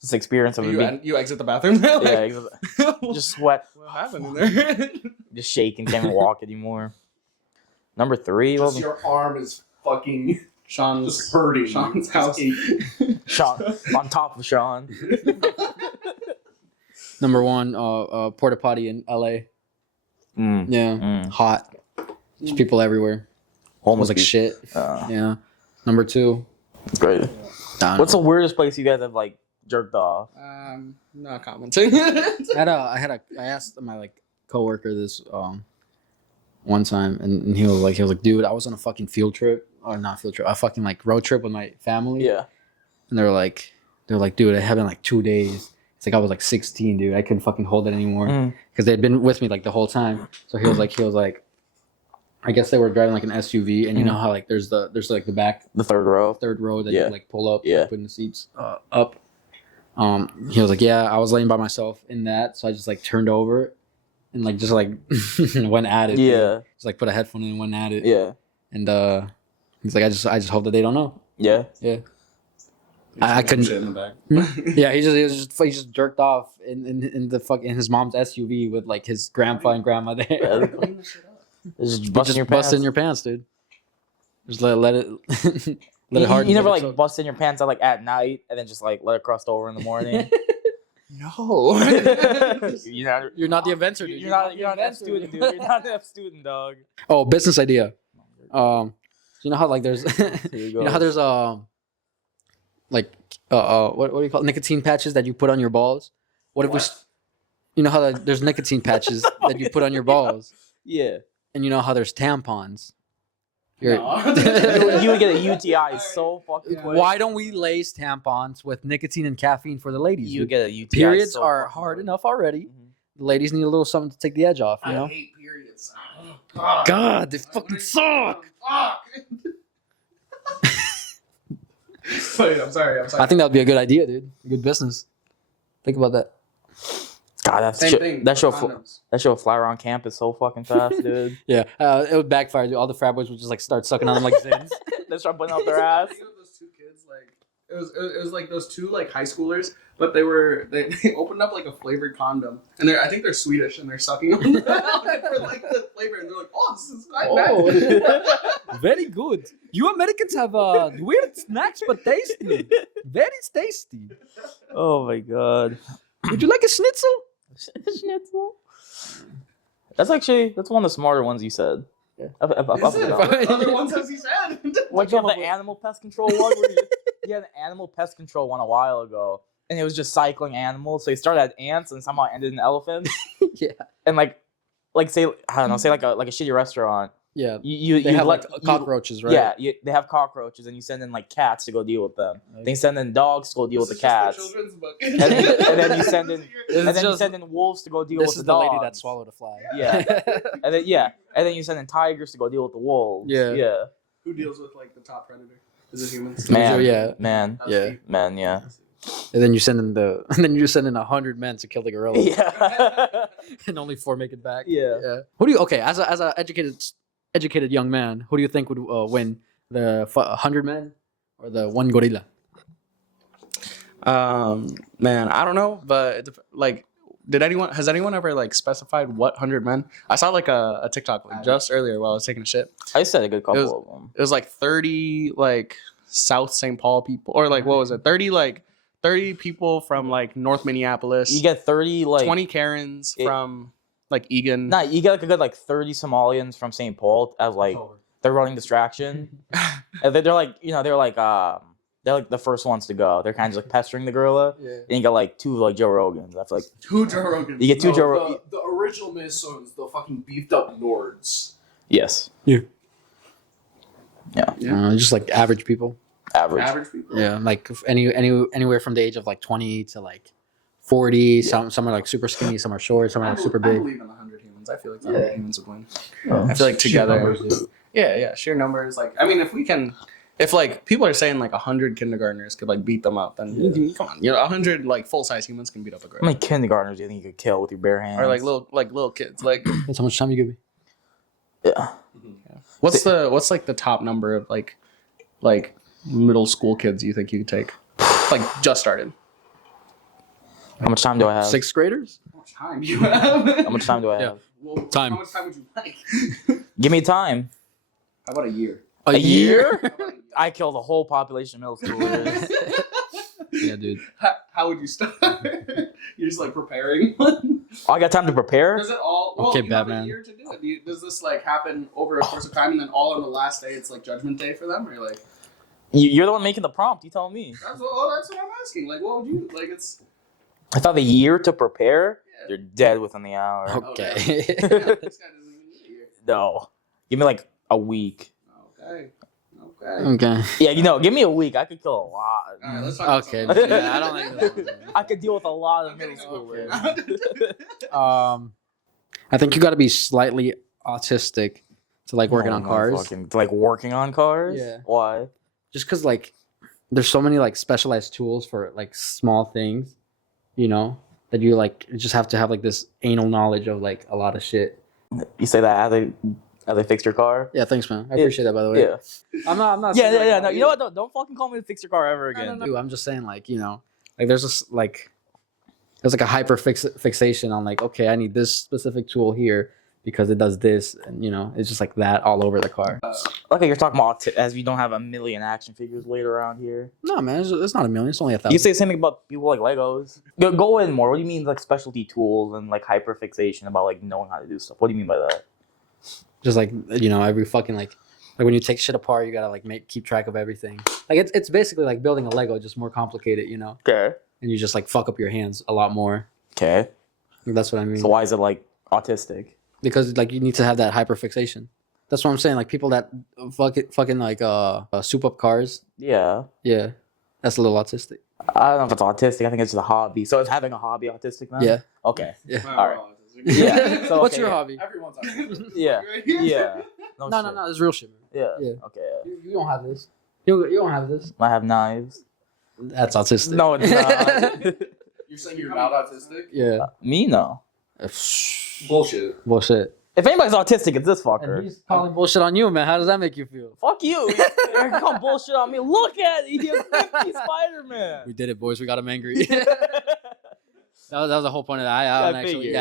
Just the experience of it being. You exit the bathroom. Like, Yeah, just sweat. what happened in there? Just shaking. Can't even walk anymore. Number 3. Just Well, your arm is fucking Sean's just hurting. Sean's Just house. aching. Sean on top of Sean. Number 1, porta potty in LA. Mm. Yeah, hot. There's people everywhere. Almost Almost like shit. Uh, Yeah. Number 2. great. What's the weirdest place you guys have like jerked off? Not commenting. I asked my like coworker this one time, and he was like, dude, I was on a fucking field trip, or not field trip, a fucking like road trip with my family. Yeah. And they're like, dude, it happened like 2 days. It's like I was like 16, dude. I couldn't fucking hold it anymore because they had been with me like the whole time. So he was like, I guess they were driving like an SUV, and you know how like there's like the back The third row. third row that Yeah. you like pull up, Yeah. putting the seats up. He was like, yeah, I was laying by myself in that, so I just like turned over and like just like went at it. Yeah. Just like put a headphone in and went at it. Yeah. And he's like, I just hope that they don't know. Yeah. Yeah. I couldn't. Shit in the back. Yeah, he just jerked off in his mom's SUV with like his grandpa and grandma there. Just busting your pants. Bust in your pants, dude. Just let it let it harden. You never let it like soak. bust in your pants out like at night and then just like let it crust over in the morning. No. You're not the inventor, dude. You're not an F student, dude. You're not an F student, dog. Oh, business idea. You know how like there's Here you know how there's like what do you call it? Nicotine patches that you put on your balls? What if we you know how there's nicotine patches that you put on your balls? Yeah. And you know how there's tampons? You would get a UTI so fucking quick. Why don't we lace tampons with nicotine and caffeine for the ladies? You dude? get a UTI. Periods so are fucking hard quick. enough already. Mhm. The ladies need a little something to take the edge off, you know? I hate periods. God, they fucking suck. Fuck. Wait, I'm sorry. I think that would be a good idea, dude. Good business. Think about that. God, that Same shit, thing. that show, condoms. that show fly around campus so fucking fast, dude. Yeah, it would backfire. Dude. All the frat boys would just like start sucking on them like zins. They start putting out their ass. I think of those two kids, like it was like those two like high schoolers, but they opened up like a flavored condom, and I think they're Swedish, and they're sucking on them for like the flavor, and they're like, oh, this is quite nice. Very good. You Americans have weird snacks, but tasty. Very tasty. Oh my god. Would you like a schnitzel? Schnitzel. That's one of the smarter ones you said. Yeah. Is it? Other ones as he said. What you have the animal pest control one? Where you had an animal pest control one a while ago, and it was just cycling animals. So you started at ants and somehow ended in elephants. Yeah. And like say I don't know, say like a shitty restaurant. Yeah. You They have like you- cockroaches, right? Yeah, they have cockroaches, and you send in like cats to go deal with them. Then you send in dogs to go deal with the cats. Children's book. And then you send in It's you just- send in wolves to go deal This with is the the dogs. lady that swallowed a fly. Yeah. And then you send in tigers to go deal with the wolves. Yeah. Yeah. Who deals with like the top predator? Is it humans? Man. Yeah. Man. Yeah. Man, yeah. And then you send in 100 men to kill the gorilla. Yeah. And only 4 make it back. Yeah. Who do you as a educated young man, who do you think would win, the 100 men or the one gorilla? Man, I don't know, but like, has anyone ever like specified what 100 men? I saw like a TikTok like, just earlier while I was taking a shit. I said a good couple of them. It was like 30 like South St. Paul people, or like what was it? 30 people from like North Minneapolis. You get 30 like 20 Karens from like Egan. Nah, you get like a good like 30 Somalians from St. Paul as like they're running distraction. And they're like, they're like the first ones to go. They're kind of just like pestering the gorilla. Yeah. And you got like 2 like Joe Rogans. That's like 2 Joe Rogans. you get 2 Joe Rogans. The original Minnesotans, the fucking beefed up Nords. Yes. Just like average people. Average. people. Yeah, like anywhere from the age of like 20 to like 40. Some are like super skinny, some are short, some are like super I big. believe in 100 humans. I feel like 100 humans would win. Oh. I feel like together. numbers, Yeah, sheer numbers. Like, I mean, if like people are saying like 100 kindergartners could like beat them up, then come on, 100 like full size humans can beat up a How gorilla. many kindergartners do you think you could kill with your bare hands? Or like little kids. Like, That's how much time you give me. Yeah. what's like the top number of like middle school kids you think you could take? Like just started. How much time do I have? 6th graders? How much time do you have? How much time do I have? Well, Time. How much time would you like? Give me time. How about a year? A year? I killed the whole population of middle schoolers. Yeah, dude. How would you start? You're just like preparing. I got time to prepare. Does it all? Well, Okay, you have Batman. a year to do it. Does this like happen over a course of time, and then all on the last day it's like Judgment Day for them, or like? You're the one making the prompt. You tell me. That's what I'm asking. Like, what would you like? It's I thought the year to prepare. Yeah. You're dead within the hour. Okay. this guy doesn't even need a year. No. Give me like a week. Okay. Okay. Yeah, give me a week. I could kill a lot. All right, let's talk. Okay. About something. Yeah, I don't like that. I could deal with a lot of I'm middle getting schoolers. I think you got to be slightly autistic to like working on cars. Like working on cars? Yeah. Why? Just because like there's so many like specialized tools for like small things, that you like just have to have like this anal knowledge of like a lot of shit. You say that as a As I fixed your car. Yeah, thanks, man. I Yeah. appreciate that, by the way. Yeah. I'm not. Yeah, saying, yeah, like, yeah. No, you know what? Don't fucking call me to fix your car ever again. No. I'm just saying, like, like there's this like there's like a hyper fixation on like, okay, I need this specific tool here because it does this, and it's just like that all over the car. Okay, you're talking about as we don't have a million action figures laid around here. No, man, it's not a million. It's only 1,000. You say something about people like Legos. Go in more. What do you mean like specialty tools and like hyper fixation about like knowing how to do stuff? What do you mean by that? Just like every fucking like when you take shit apart, you gotta like keep track of everything. Like it's basically like building a Lego, just more complicated, Okay. and you just like fuck up your hands a lot more. Okay. That's what I mean. So why is it like autistic? Because like you need to have that hyperfixation. That's what I'm saying. Like people that fucking like soup up cars. Yeah. Yeah, that's a little autistic. I don't know if it's autistic. I think it's just a hobby. So it's having a hobby autistic now? Yeah. Okay. Yeah. All right. Yeah. So What's okay, your yeah. hobby? Everyone's autistic. Yeah. Yeah. No, shit. no, it's real shit, man. Yeah. Yeah. Okay. You don't have this. You don't have this. I have knives. That's autistic. No, it's not. You're saying you're not autistic? Yeah. Me, no. Bullshit. Bullshit. If anybody's autistic, it's this fucker. And he's calling bullshit on you, man. How does that make you feel? Fuck you. You're calling bullshit on me. Look at it. He has 50 Spider-Man. We did it, boys. We got him angry. That was the whole point of that. I don't actually,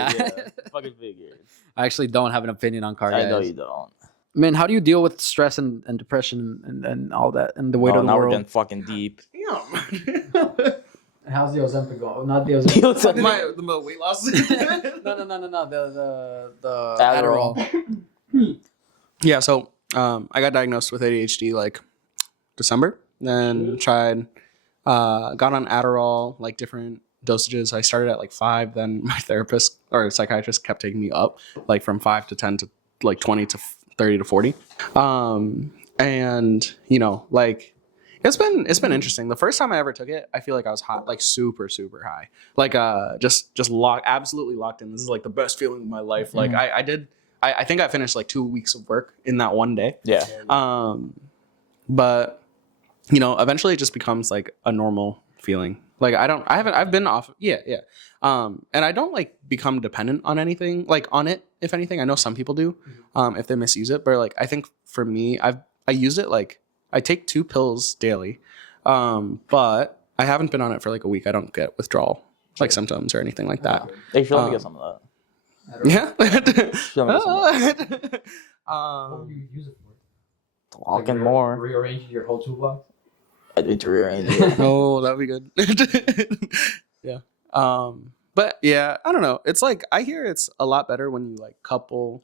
Fucking figured. I actually don't have an opinion on car guys. I know you don't. Man, how do you deal with stress and depression and all that and the weight of the Now we're world? getting fucking deep. How's the Ozempic going? Not the Ozempic. The weight loss. No. The Adderall. Yeah, so I got diagnosed with ADHD like December. Then got on Adderall, like different dosages. I started at like 5. Then my therapist or psychiatrist kept taking me up, like from 5 to 10 to like 20 to 30 to 40. And like it's been interesting. The first time I ever took it, I feel like I was hot, like super high, like just absolutely locked in. This is like the best feeling of my life. Like I think I finished like 2 weeks of work in that one day. Yeah. But eventually it just becomes like a normal feeling. Like I've been off. Yeah. And I don't like become dependent on anything, like on it. If anything, I know some people do, if they misuse it. But like I think for me, I use it like I take 2 pills daily, but I haven't been on it for like a week. I don't get withdrawal like symptoms or anything like that. They should let me get some of that. Yeah. Should let me get some of that. What do you use it for? Talking more. Rearrange your whole toolbox. I need to rearrange it. Oh, that'd be good. Yeah. But yeah, I don't know. It's like I hear it's a lot better when you like couple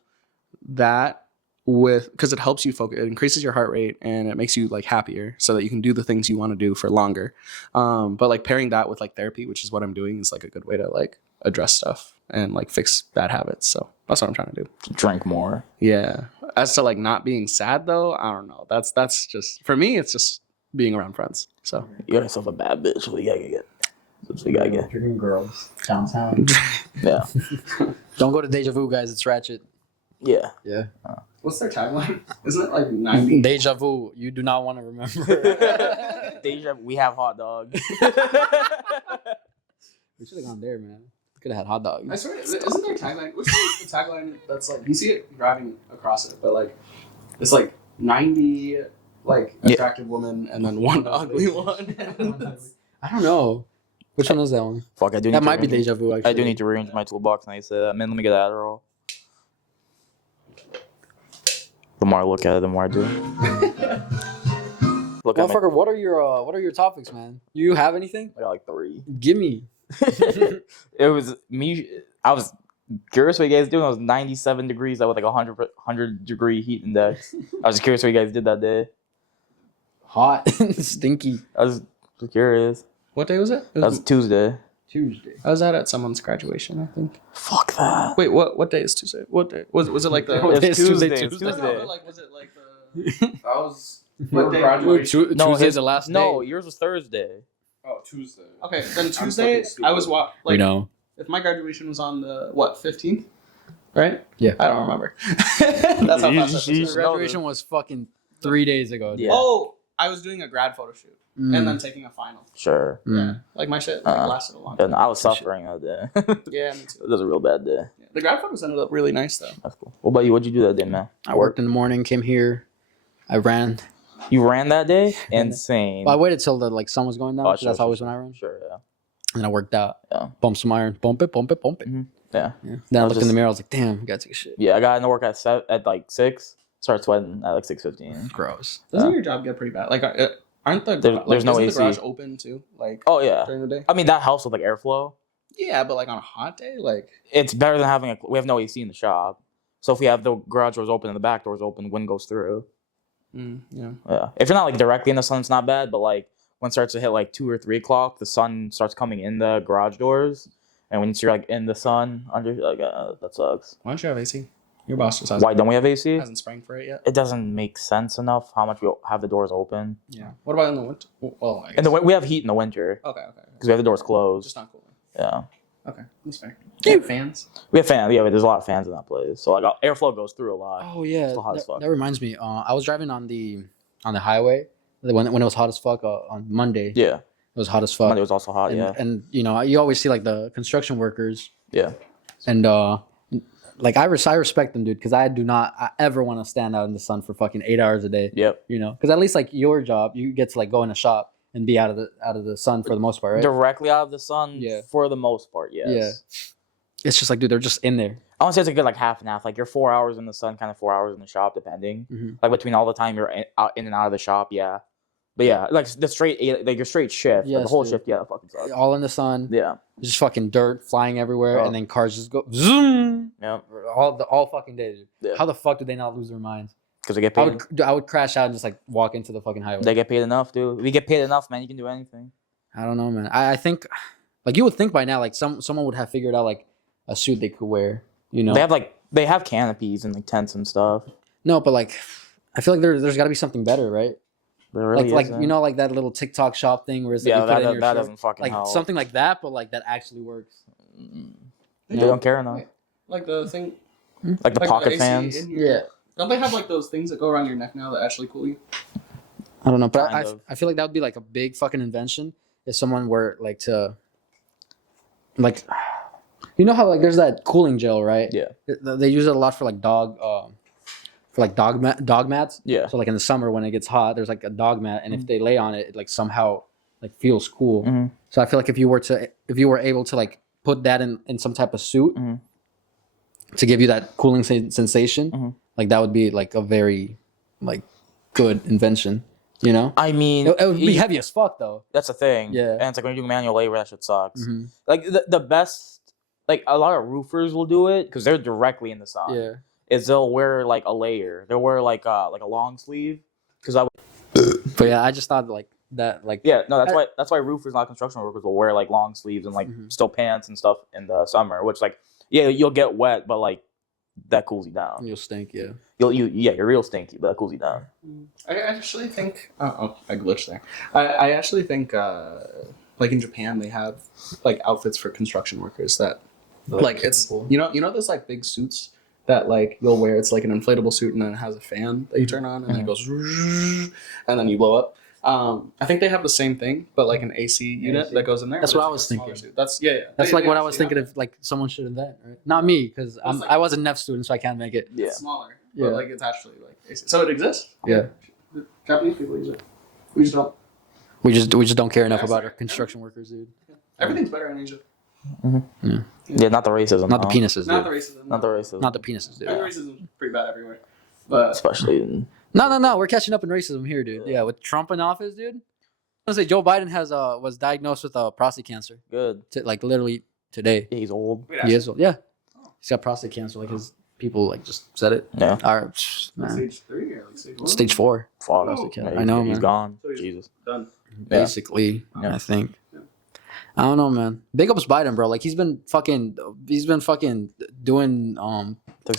that with, because it helps you focus. It increases your heart rate and it makes you like happier, so that you can do the things you want to do for longer. But like pairing that with like therapy, which is what I'm doing, is like a good way to like address stuff and like fix bad habits. So that's what I'm trying to do. Drink more. Yeah. As to like not being sad though, I don't know. That's just for me. It's just being around friends. So You got yourself a bad bitch. What you gotta get? What you gotta get? Drinking girls downtown. Yeah. Don't go to Deja Vu, guys. It's ratchet. Yeah. Yeah. what's their tagline? Isn't it like 90? Deja vu. You do not want to remember. Deja, we have hot dogs. We should have gone there, man. Could have had hot dogs. I swear, isn't there a tagline? What's the tagline that's like, you see it driving across it, but like, it's like 90 like attractive women and then one ugly one. I don't know. Which one is that one? Fuck, I do. That might be Deja Vu, actually. I do need to rearrange my toolbox. Now you say that, man. Let me get Adderall. The more I look at it, the more I do. Look at me. Motherfucker, what are your topics, man? You have anything? I got like 3. Gimme. It was me. I was curious what you guys doing. It was 97 degrees. I was like 100 degree heat index. I was curious what you guys did that day. Hot. Stinky. I was curious. What day was it? That was Tuesday. Tuesday. I was at someone's graduation, I think. Fuck that. Wait, what day is Tuesday? What day? Was it like the... It's Tuesday. Tuesday. It's No, Tuesday. but like, was it like the... That was What day? graduation. No, Tuesday's the last day. No, yours was Thursday. Oh, Tuesday. Okay, then fucking Tuesday, stupid. I was like, We know. if my graduation was on the, 15th? Right? Yeah. I don't remember. That's how fast You that should know Graduation was fucking 3 days ago. dude. Yeah. Oh, I was doing a grad photo shoot Mm. and then taking a final. Sure. Mm. Yeah, like my shit like, lasted a long And time. I was suffering that day. Yeah, me too. It was a real bad day. Yeah. The grad photos ended up really nice though. That's cool. What about you? What'd you do that day, man? I worked in the morning, came here, I ran. You ran that day? Insane. Well, I waited till the sun was going down. Oh, 'Cause that's always when I run. Sure, yeah. And then I worked out. Yeah. Bumped some iron. Bump it. Yeah. Yeah. Then I looked in the mirror. I was like, damn, I gotta take a shit. Yeah, I got into work at like 6. Started sweating at like 6:15. Gross. Doesn't your job get pretty bad? Like, aren't the There's no isn't AC. the garage open too? Like, Oh yeah. during the day. I mean that helps with like airflow. Yeah, but like on a hot day, like It's better than having we have no AC in the shop. So if we have the garage doors open and the back doors open, wind goes through. yeah. Yeah. If you're not like directly in the sun, it's not bad. But like when it starts to hit like 2 or 3 o'clock, the sun starts coming in the garage doors, and when you're like in the sun under, like that sucks. Why don't you have AC? Your boss just hasn't, Why don't we have AC? hasn't sprang for it yet. It doesn't make sense enough how much we have the doors open. Yeah. What about in the winter? Well, I guess. And we have heat in the winter Okay. because we have the doors closed. Just not cool. Yeah. Okay, that's fair. Do you have fans? We have fans. Yeah, there's a lot of fans in that place, so like airflow goes through a lot. Oh yeah, Still hot as fuck. that reminds me. I was driving on the highway when it was hot as fuck on Monday. Yeah. It was hot as fuck. Monday was also hot. and, Yeah. and you know you always see like the construction workers, Yeah. and like I respect them, dude, because I do not ever want to stand out in the sun for fucking 8 hours a day. Yep. You know, because at least like your job, you get to like go in a shop and be out of the sun for the most part, right? Directly out of the sun. Yeah. For the most part, yes. Yeah. It's just like, dude, they're just in there. I want to say it's a good like half and half. Like you're 4 hours in the sun, kind of 4 hours in the shop, depending. Mhm. Like between all the time you're in and out of the shop, yeah. But yeah, like the straight like your straight shift, like Yes, the whole dude. shift, yeah, that fucking sucks. All in the sun, Yeah. just fucking dirt flying everywhere, Oh. and then cars just go zoom Yeah. all fucking day, dude. Yeah. How the fuck do they not lose their minds? Because they get I paid. would crash out and just like walk into the fucking highway. They get paid enough, dude. We get paid enough, man. You can do anything. I don't know, man. I think like you would think by now like someone would have figured out like a suit they could wear. You know, They have canopies and like tents and stuff. no, but like I feel like there's got to be something better, right? There really like isn't. you know, like that little TikTok shop thing where it's like Yeah, you put it in that your shirt. doesn't fucking Like help. something like that, but like that actually works. They don't care enough. Like the thing, Like the like pocket AC fans. in your- Yeah. Don't they have like those things that go around your neck now that actually cool you? I don't know, but Kind of. I feel like that would be like a big fucking invention if someone were like to, like, you know how like there's that cooling gel, right? Yeah. They use it a lot for like dog mats. Yeah. So like in the summer when it gets hot, there's like a dog mat, and if they lay on it, it like somehow like feels cool. Mhm. So I feel like if you were able to like put that in some type of suit Mhm. to give you that cooling sensation, Mhm. like that would be like a very like good invention. You know. I mean, It would be heavy as fuck though. that's the thing. Yeah. And it's like when you do manual labor, that shit sucks. Mhm. Like the best, like a lot of roofers will do it because they're directly in the sun. Yeah. Is they'll wear like a layer. They'll wear like a long sleeve. Because But yeah, I just thought like that, like yeah, no, that's why roofers, not construction workers, will wear like long sleeves and like Mhm. still pants and stuff in the summer. Which like yeah, you'll get wet, but like that cools you down. you'll stink. Yeah. You're real stinky, but that cools you down. I actually think. I glitched there. I actually think, like in Japan, they have like outfits for construction workers that, like it's you know those like big suits that like you'll wear. It's like an inflatable suit and then it has a fan that you turn on and then it goes and then you blow up. I think they have the same thing, but like an AC unit that goes in there. That's but what it's I like was a smaller thinking. suit. That's yeah. That's They- like they what I was actually thinking have if like someone should invent, right? Not me, because like- I was a NEF student, so I can't make it. it. Yeah. It's smaller, Yeah. but like it's actually like AC. So it exists. Yeah. Japanese people use it. We just don't. We just don't care enough Yeah, about sorry. our construction workers, dude. Everything's better in Asia. Yeah, not the racism. Not the though. penises, Not dude. the racism. Not the racism. Not the penises, dude. I mean, racism's pretty bad everywhere. But Especially in No. We're catching up in racism here, dude. Yeah, with Trump in office, dude. I was say Joe Biden was diagnosed with prostate cancer, good. like literally today. Yeah, he's old. He is, yeah. He's got prostate cancer. Like his people like just said it. Yeah. All right, man. Stage 3 or like stage 1? Stage 4, Fuck. Oh. I know, He's man. gone. So he's- Jesus. Done. basically. Yeah. I think. Yeah. I don't know, man. Big ups Biden, bro. Like he's been fucking doing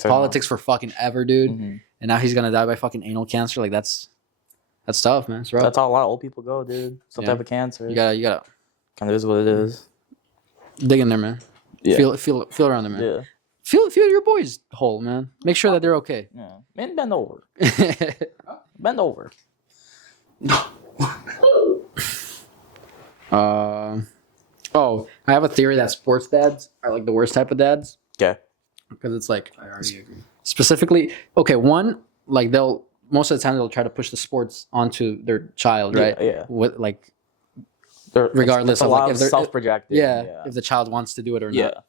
politics for fucking ever, dude. Mhm. And now he's gonna die by fucking anal cancer. Like that's tough, man. It's rough. That's how a lot of old people go, dude. Some Yeah. type of cancer. You gotta Kind of is what it is. dig in there, man. Yeah. Feel around there, man. Yeah. Feel your boys' hole, man. Make sure that they're okay. Yeah. Man, bend over. Bend over. Oh, I have a theory that sports dads are like the worst type of dads. Okay. because it's like I already agree. specifically okay. One, like they'll most of the time they'll try to push the sports onto their child, right? Yeah. What like Regardless Regardless of of, like, like if they're- self-projecting. yeah, if the child wants to do it or Yeah. not,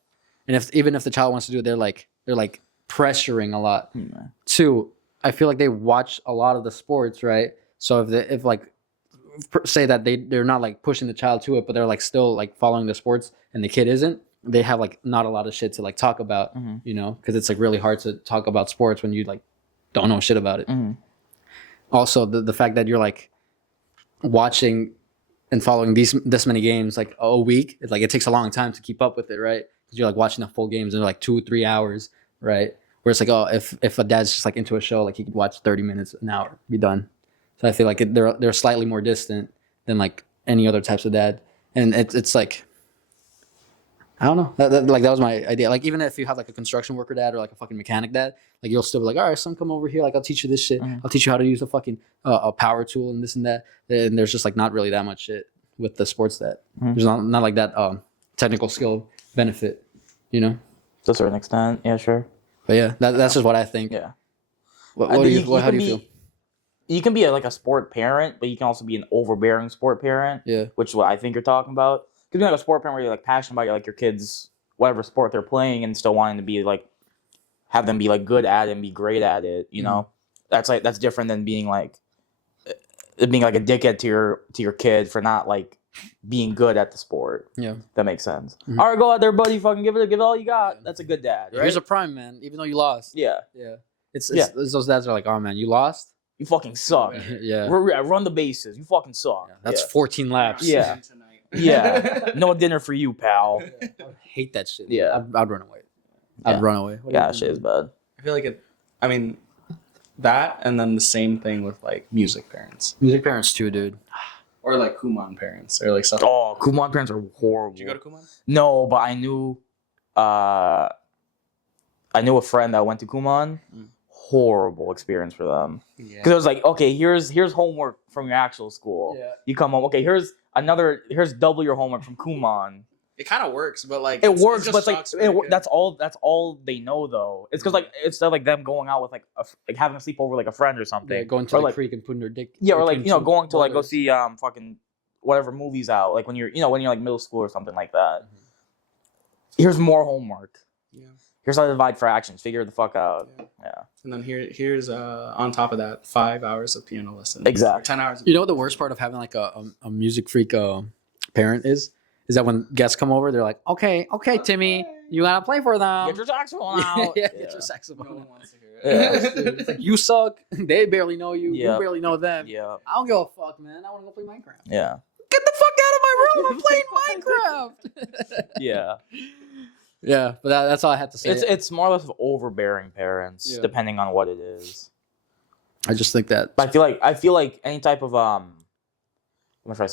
and even if the child wants to do it, they're like pressuring a lot. Two, I feel like they watch a lot of the sports, right? So if like say that they're not like pushing the child to it, but they're like still like following the sports, and the kid isn't, they have like not a lot of shit to like talk about, you know, because it's like really hard to talk about sports when you like don't know shit about it. Also, the fact that you're like watching and following this many games like a week, it's like it takes a long time to keep up with it, right? Because you're like watching the full games in like 2-3 hours, right? Where it's like, oh, if a dad's just like into a show, like he could watch 30 minutes, an hour, be done. So I feel like they're slightly more distant than like any other types of dad, and it's like I don't know. That was my idea. Like even if you have like a construction worker dad or like a fucking mechanic dad, like you'll still be like, all right, son, come over here. Like I'll teach you this shit. I'll teach you how to use a fucking a power tool and this and that. And there's just like not really that much shit with the sports dad. There's not like that technical skill benefit, you know. To a certain extent, yeah, sure. But yeah, that's just what I think. Yeah. What I do think you how do you feel? You can be like a sport parent, but you can also be an overbearing sport parent. Yeah. Which is what I think you're talking about. Because you're like a sport parent where you're like passionate about your kids, whatever sport they're playing, and still wanting to be like, have them be like good at it and be great at it. You know, that's different than being like a dickhead to your kid for not like being good at the sport. Yeah, that makes sense. All right, go out there, buddy. Fucking give it all you got. That's a good dad. Right? Here's a prime, man. Even though you lost. Yeah. It's those dads are like, oh man, you lost. You fucking suck. Yeah. Run the bases. You fucking suck. That's 14 laps. Yeah. Yeah. No dinner for you, pal. I would hate that shit. Yeah. I'd run away. I'd run away. Yeah, that shit is bad. I feel like that, and then the same thing with like music parents Music parents too, dude. or like Kumon parents or like stuff. Oh, Kumon parents are horrible. Did you go to Kumon? No, but I knew a friend that went to Kumon. Horrible experience for them. Yeah. Because it was like, okay, here's homework from your actual school. Yeah. You come home, okay, here's double your homework from Kumon. It kind of works, but like It works, just but it's like sucks, that's all they know though. It's because like instead of like them going out with like having a sleepover like a friend or something. Yeah, going to or the like, creek and putting their dick. yeah, or like into going to like go waters. see fucking whatever movies out like when you're like middle school or something like that. Here's more homework. Yeah. Here's how to divide fractions. Figure it the fuck out. Yeah. And then here's on top of that 5 hours of piano lessons. Exactly. 10 hours. You know what the worst part of having like a music freak parent is that when guests come over, they're like, okay, Timmy, you gotta play for them. Get your saxophone out. yeah, get your saxophone. It's like you suck. They barely know you. Yeah. You barely know them. Yeah. I don't give a fuck, man. I want to go play Minecraft. Yeah. Get the fuck out of my room! I'm playing Minecraft. Yeah. Yeah, but that's all I had to say. It's more or less of overbearing parents, depending on what it is. I just think that. But I feel like any type of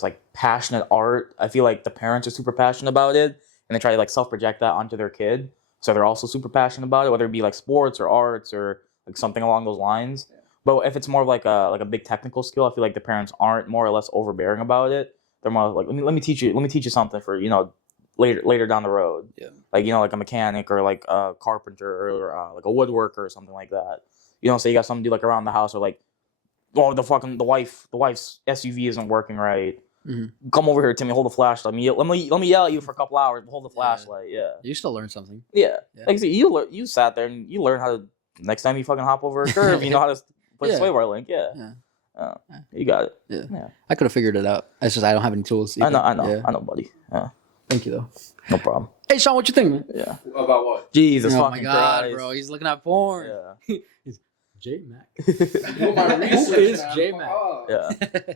like passionate art, I feel like the parents are super passionate about it, and they try to like self-project that onto their kid, so they're also super passionate about it, whether it be like sports or arts or like something along those lines. Yeah. But if it's more of like a big technical skill, I feel like the parents aren't more or less overbearing about it. They're more like, let me teach you something for later down the road. Yeah. Like like a mechanic or like a carpenter or like a woodworker or something like that. So you got something to do like around the house or like, oh, the wife's SUV isn't working right. Mm-hmm. Come over here, Timmy. Hold the flashlight. Let me yell at you for a couple hours. But hold the flashlight. Yeah. You still learn something. Yeah. Like you sat there and you learn how to. Next time you fucking hop over a curve, you know how to put a sway bar link. Yeah. You got it. Yeah. I could have figured it out. It's just I don't have any tools. Either. I know, buddy. Yeah. Thank you though. No problem. Hey Sean, what you think, man? Yeah. About what? Jesus oh fucking my God, Christ. bro. He's looking at porn. Yeah. He's J Mac. Who is J Mac? Yeah. Do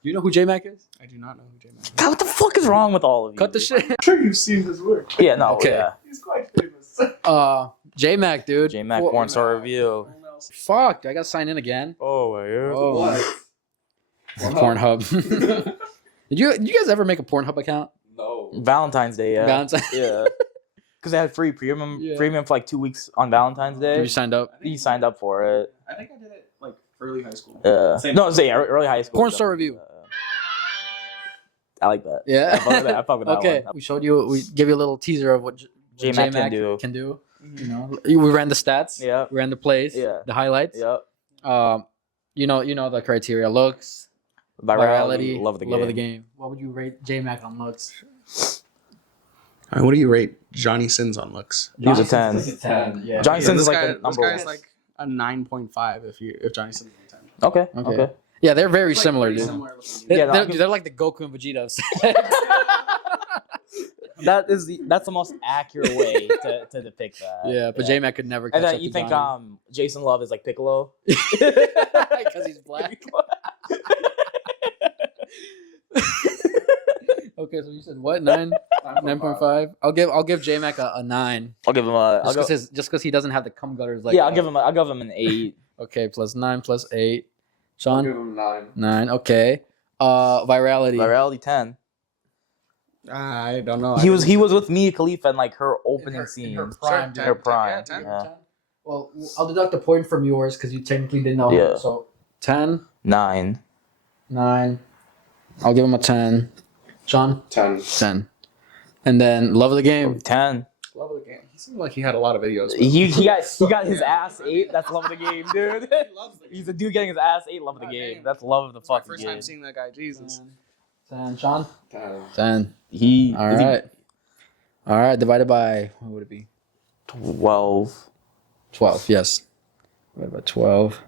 you know who J Mac is? I do not know who J Mac is. God, what the fuck is wrong with all of you? Cut the shit. I'm sure you've seen his work. Yeah, no, Okay. yeah. He's quite famous. J Mac, dude. J Mac Porn Star Review. Fuck, I gotta sign in again. Oh my God. Oh. Pornhub. Did you guys ever make a Pornhub account? No. Valentine's Day, yeah. Valentine's. Yeah. Because they had free premium for like 2 weeks on Valentine's Day. You signed up. You signed up for it. I think I did it like early high school. Early high school. Porn Star Review. I like that. Yeah. I fuck with that Okay. one. We gave you a little teaser of what J Mac can do. You know, we ran the stats. Yeah. We ran the plays. Yeah. The highlights. Yep. You know the criteria: looks, Virality, love of the game. What would you rate J-Mac on looks? All right, what do you rate Johnny Sins on looks? He was a 10. Like a 10. Yeah. Johnny Sins is This like guy- the this number guy's one. like a 9.5 if Johnny Sins is a 10. Okay. Okay. Okay. Yeah, they're very It's, like, similar, pretty dude. similar looking. They're, Yeah, no, they're, I'll give- they're like the Goku and Vegeta. That's the most accurate way to depict that. Yeah, but J-Mac could never catch And up then you to think Johnny. Jason Love is like Piccolo? Because he's black. Okay, so you said what? 9.5? I'll give J-Mac a 9. I'll give him a. Just because he doesn't have the cum gutters like. Yeah, I'll give him an 8. Okay, plus 9 plus 8. I'll give Sean, him 9. 9. Okay. Virality. Virality 10. I don't know. He was with Mia Khalifa in like her opening in scene. her prime, dude. Her prime. Yeah, 10. Yeah. Well, I'll deduct a point from yours because you technically didn't know. Yeah. So 10, 9. 9. I'll give him a 10. Sean, 10. 10. And then love of the game. 10. Love of the game. He seemed like he had a lot of videos. He got his ass 8. That's love of the game, dude. He's a dude getting his ass 8. Love of the game. That's love of the It's my fucking first game. time seeing that guy. Jesus. 10. Sean, 10. 10. He. All right. All right. Divided by, what would it be? 12. 12. Yes. Divided by 12.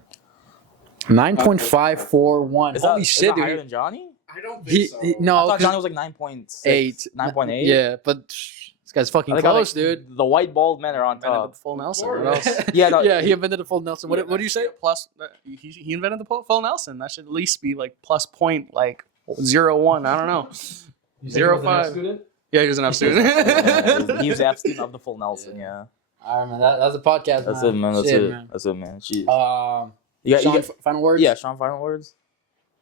9.541. Is Holy that shit, higher dude. than Johnny? I don't think so. No, I thought 'cause Johnny was like 9.6. 8. 9.8. Yeah, but this guy's fucking I think close, like, dude. The white bald men are on Invented top. the full Nelson. Or- What else? Yeah, no, Yeah, he invented the full Nelson. What do you say? Plus, he invented the full Nelson. That should at least be like plus point like 0.1. I don't know. 0.5. Yeah, he was an F student. Yeah, he was the F student of the full Nelson. Yeah, All right, man. That's a podcast, that's man. it, man. That's Shit, it. man. That's it, man. Jeez. You you got final words? yeah, Sean. Final words.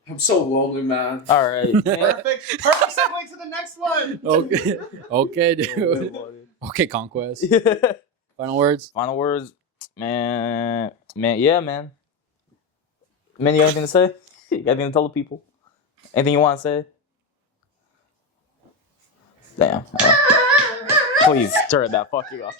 I'm so lonely, man. All right. Perfect segue to the next one. Okay. Okay, dude. Okay, Conquest. Final words? Final words, man. Yeah, man. Man, you got anything to say? You got anything to tell the people? Anything you want to say? Damn. Please turn that fucking off.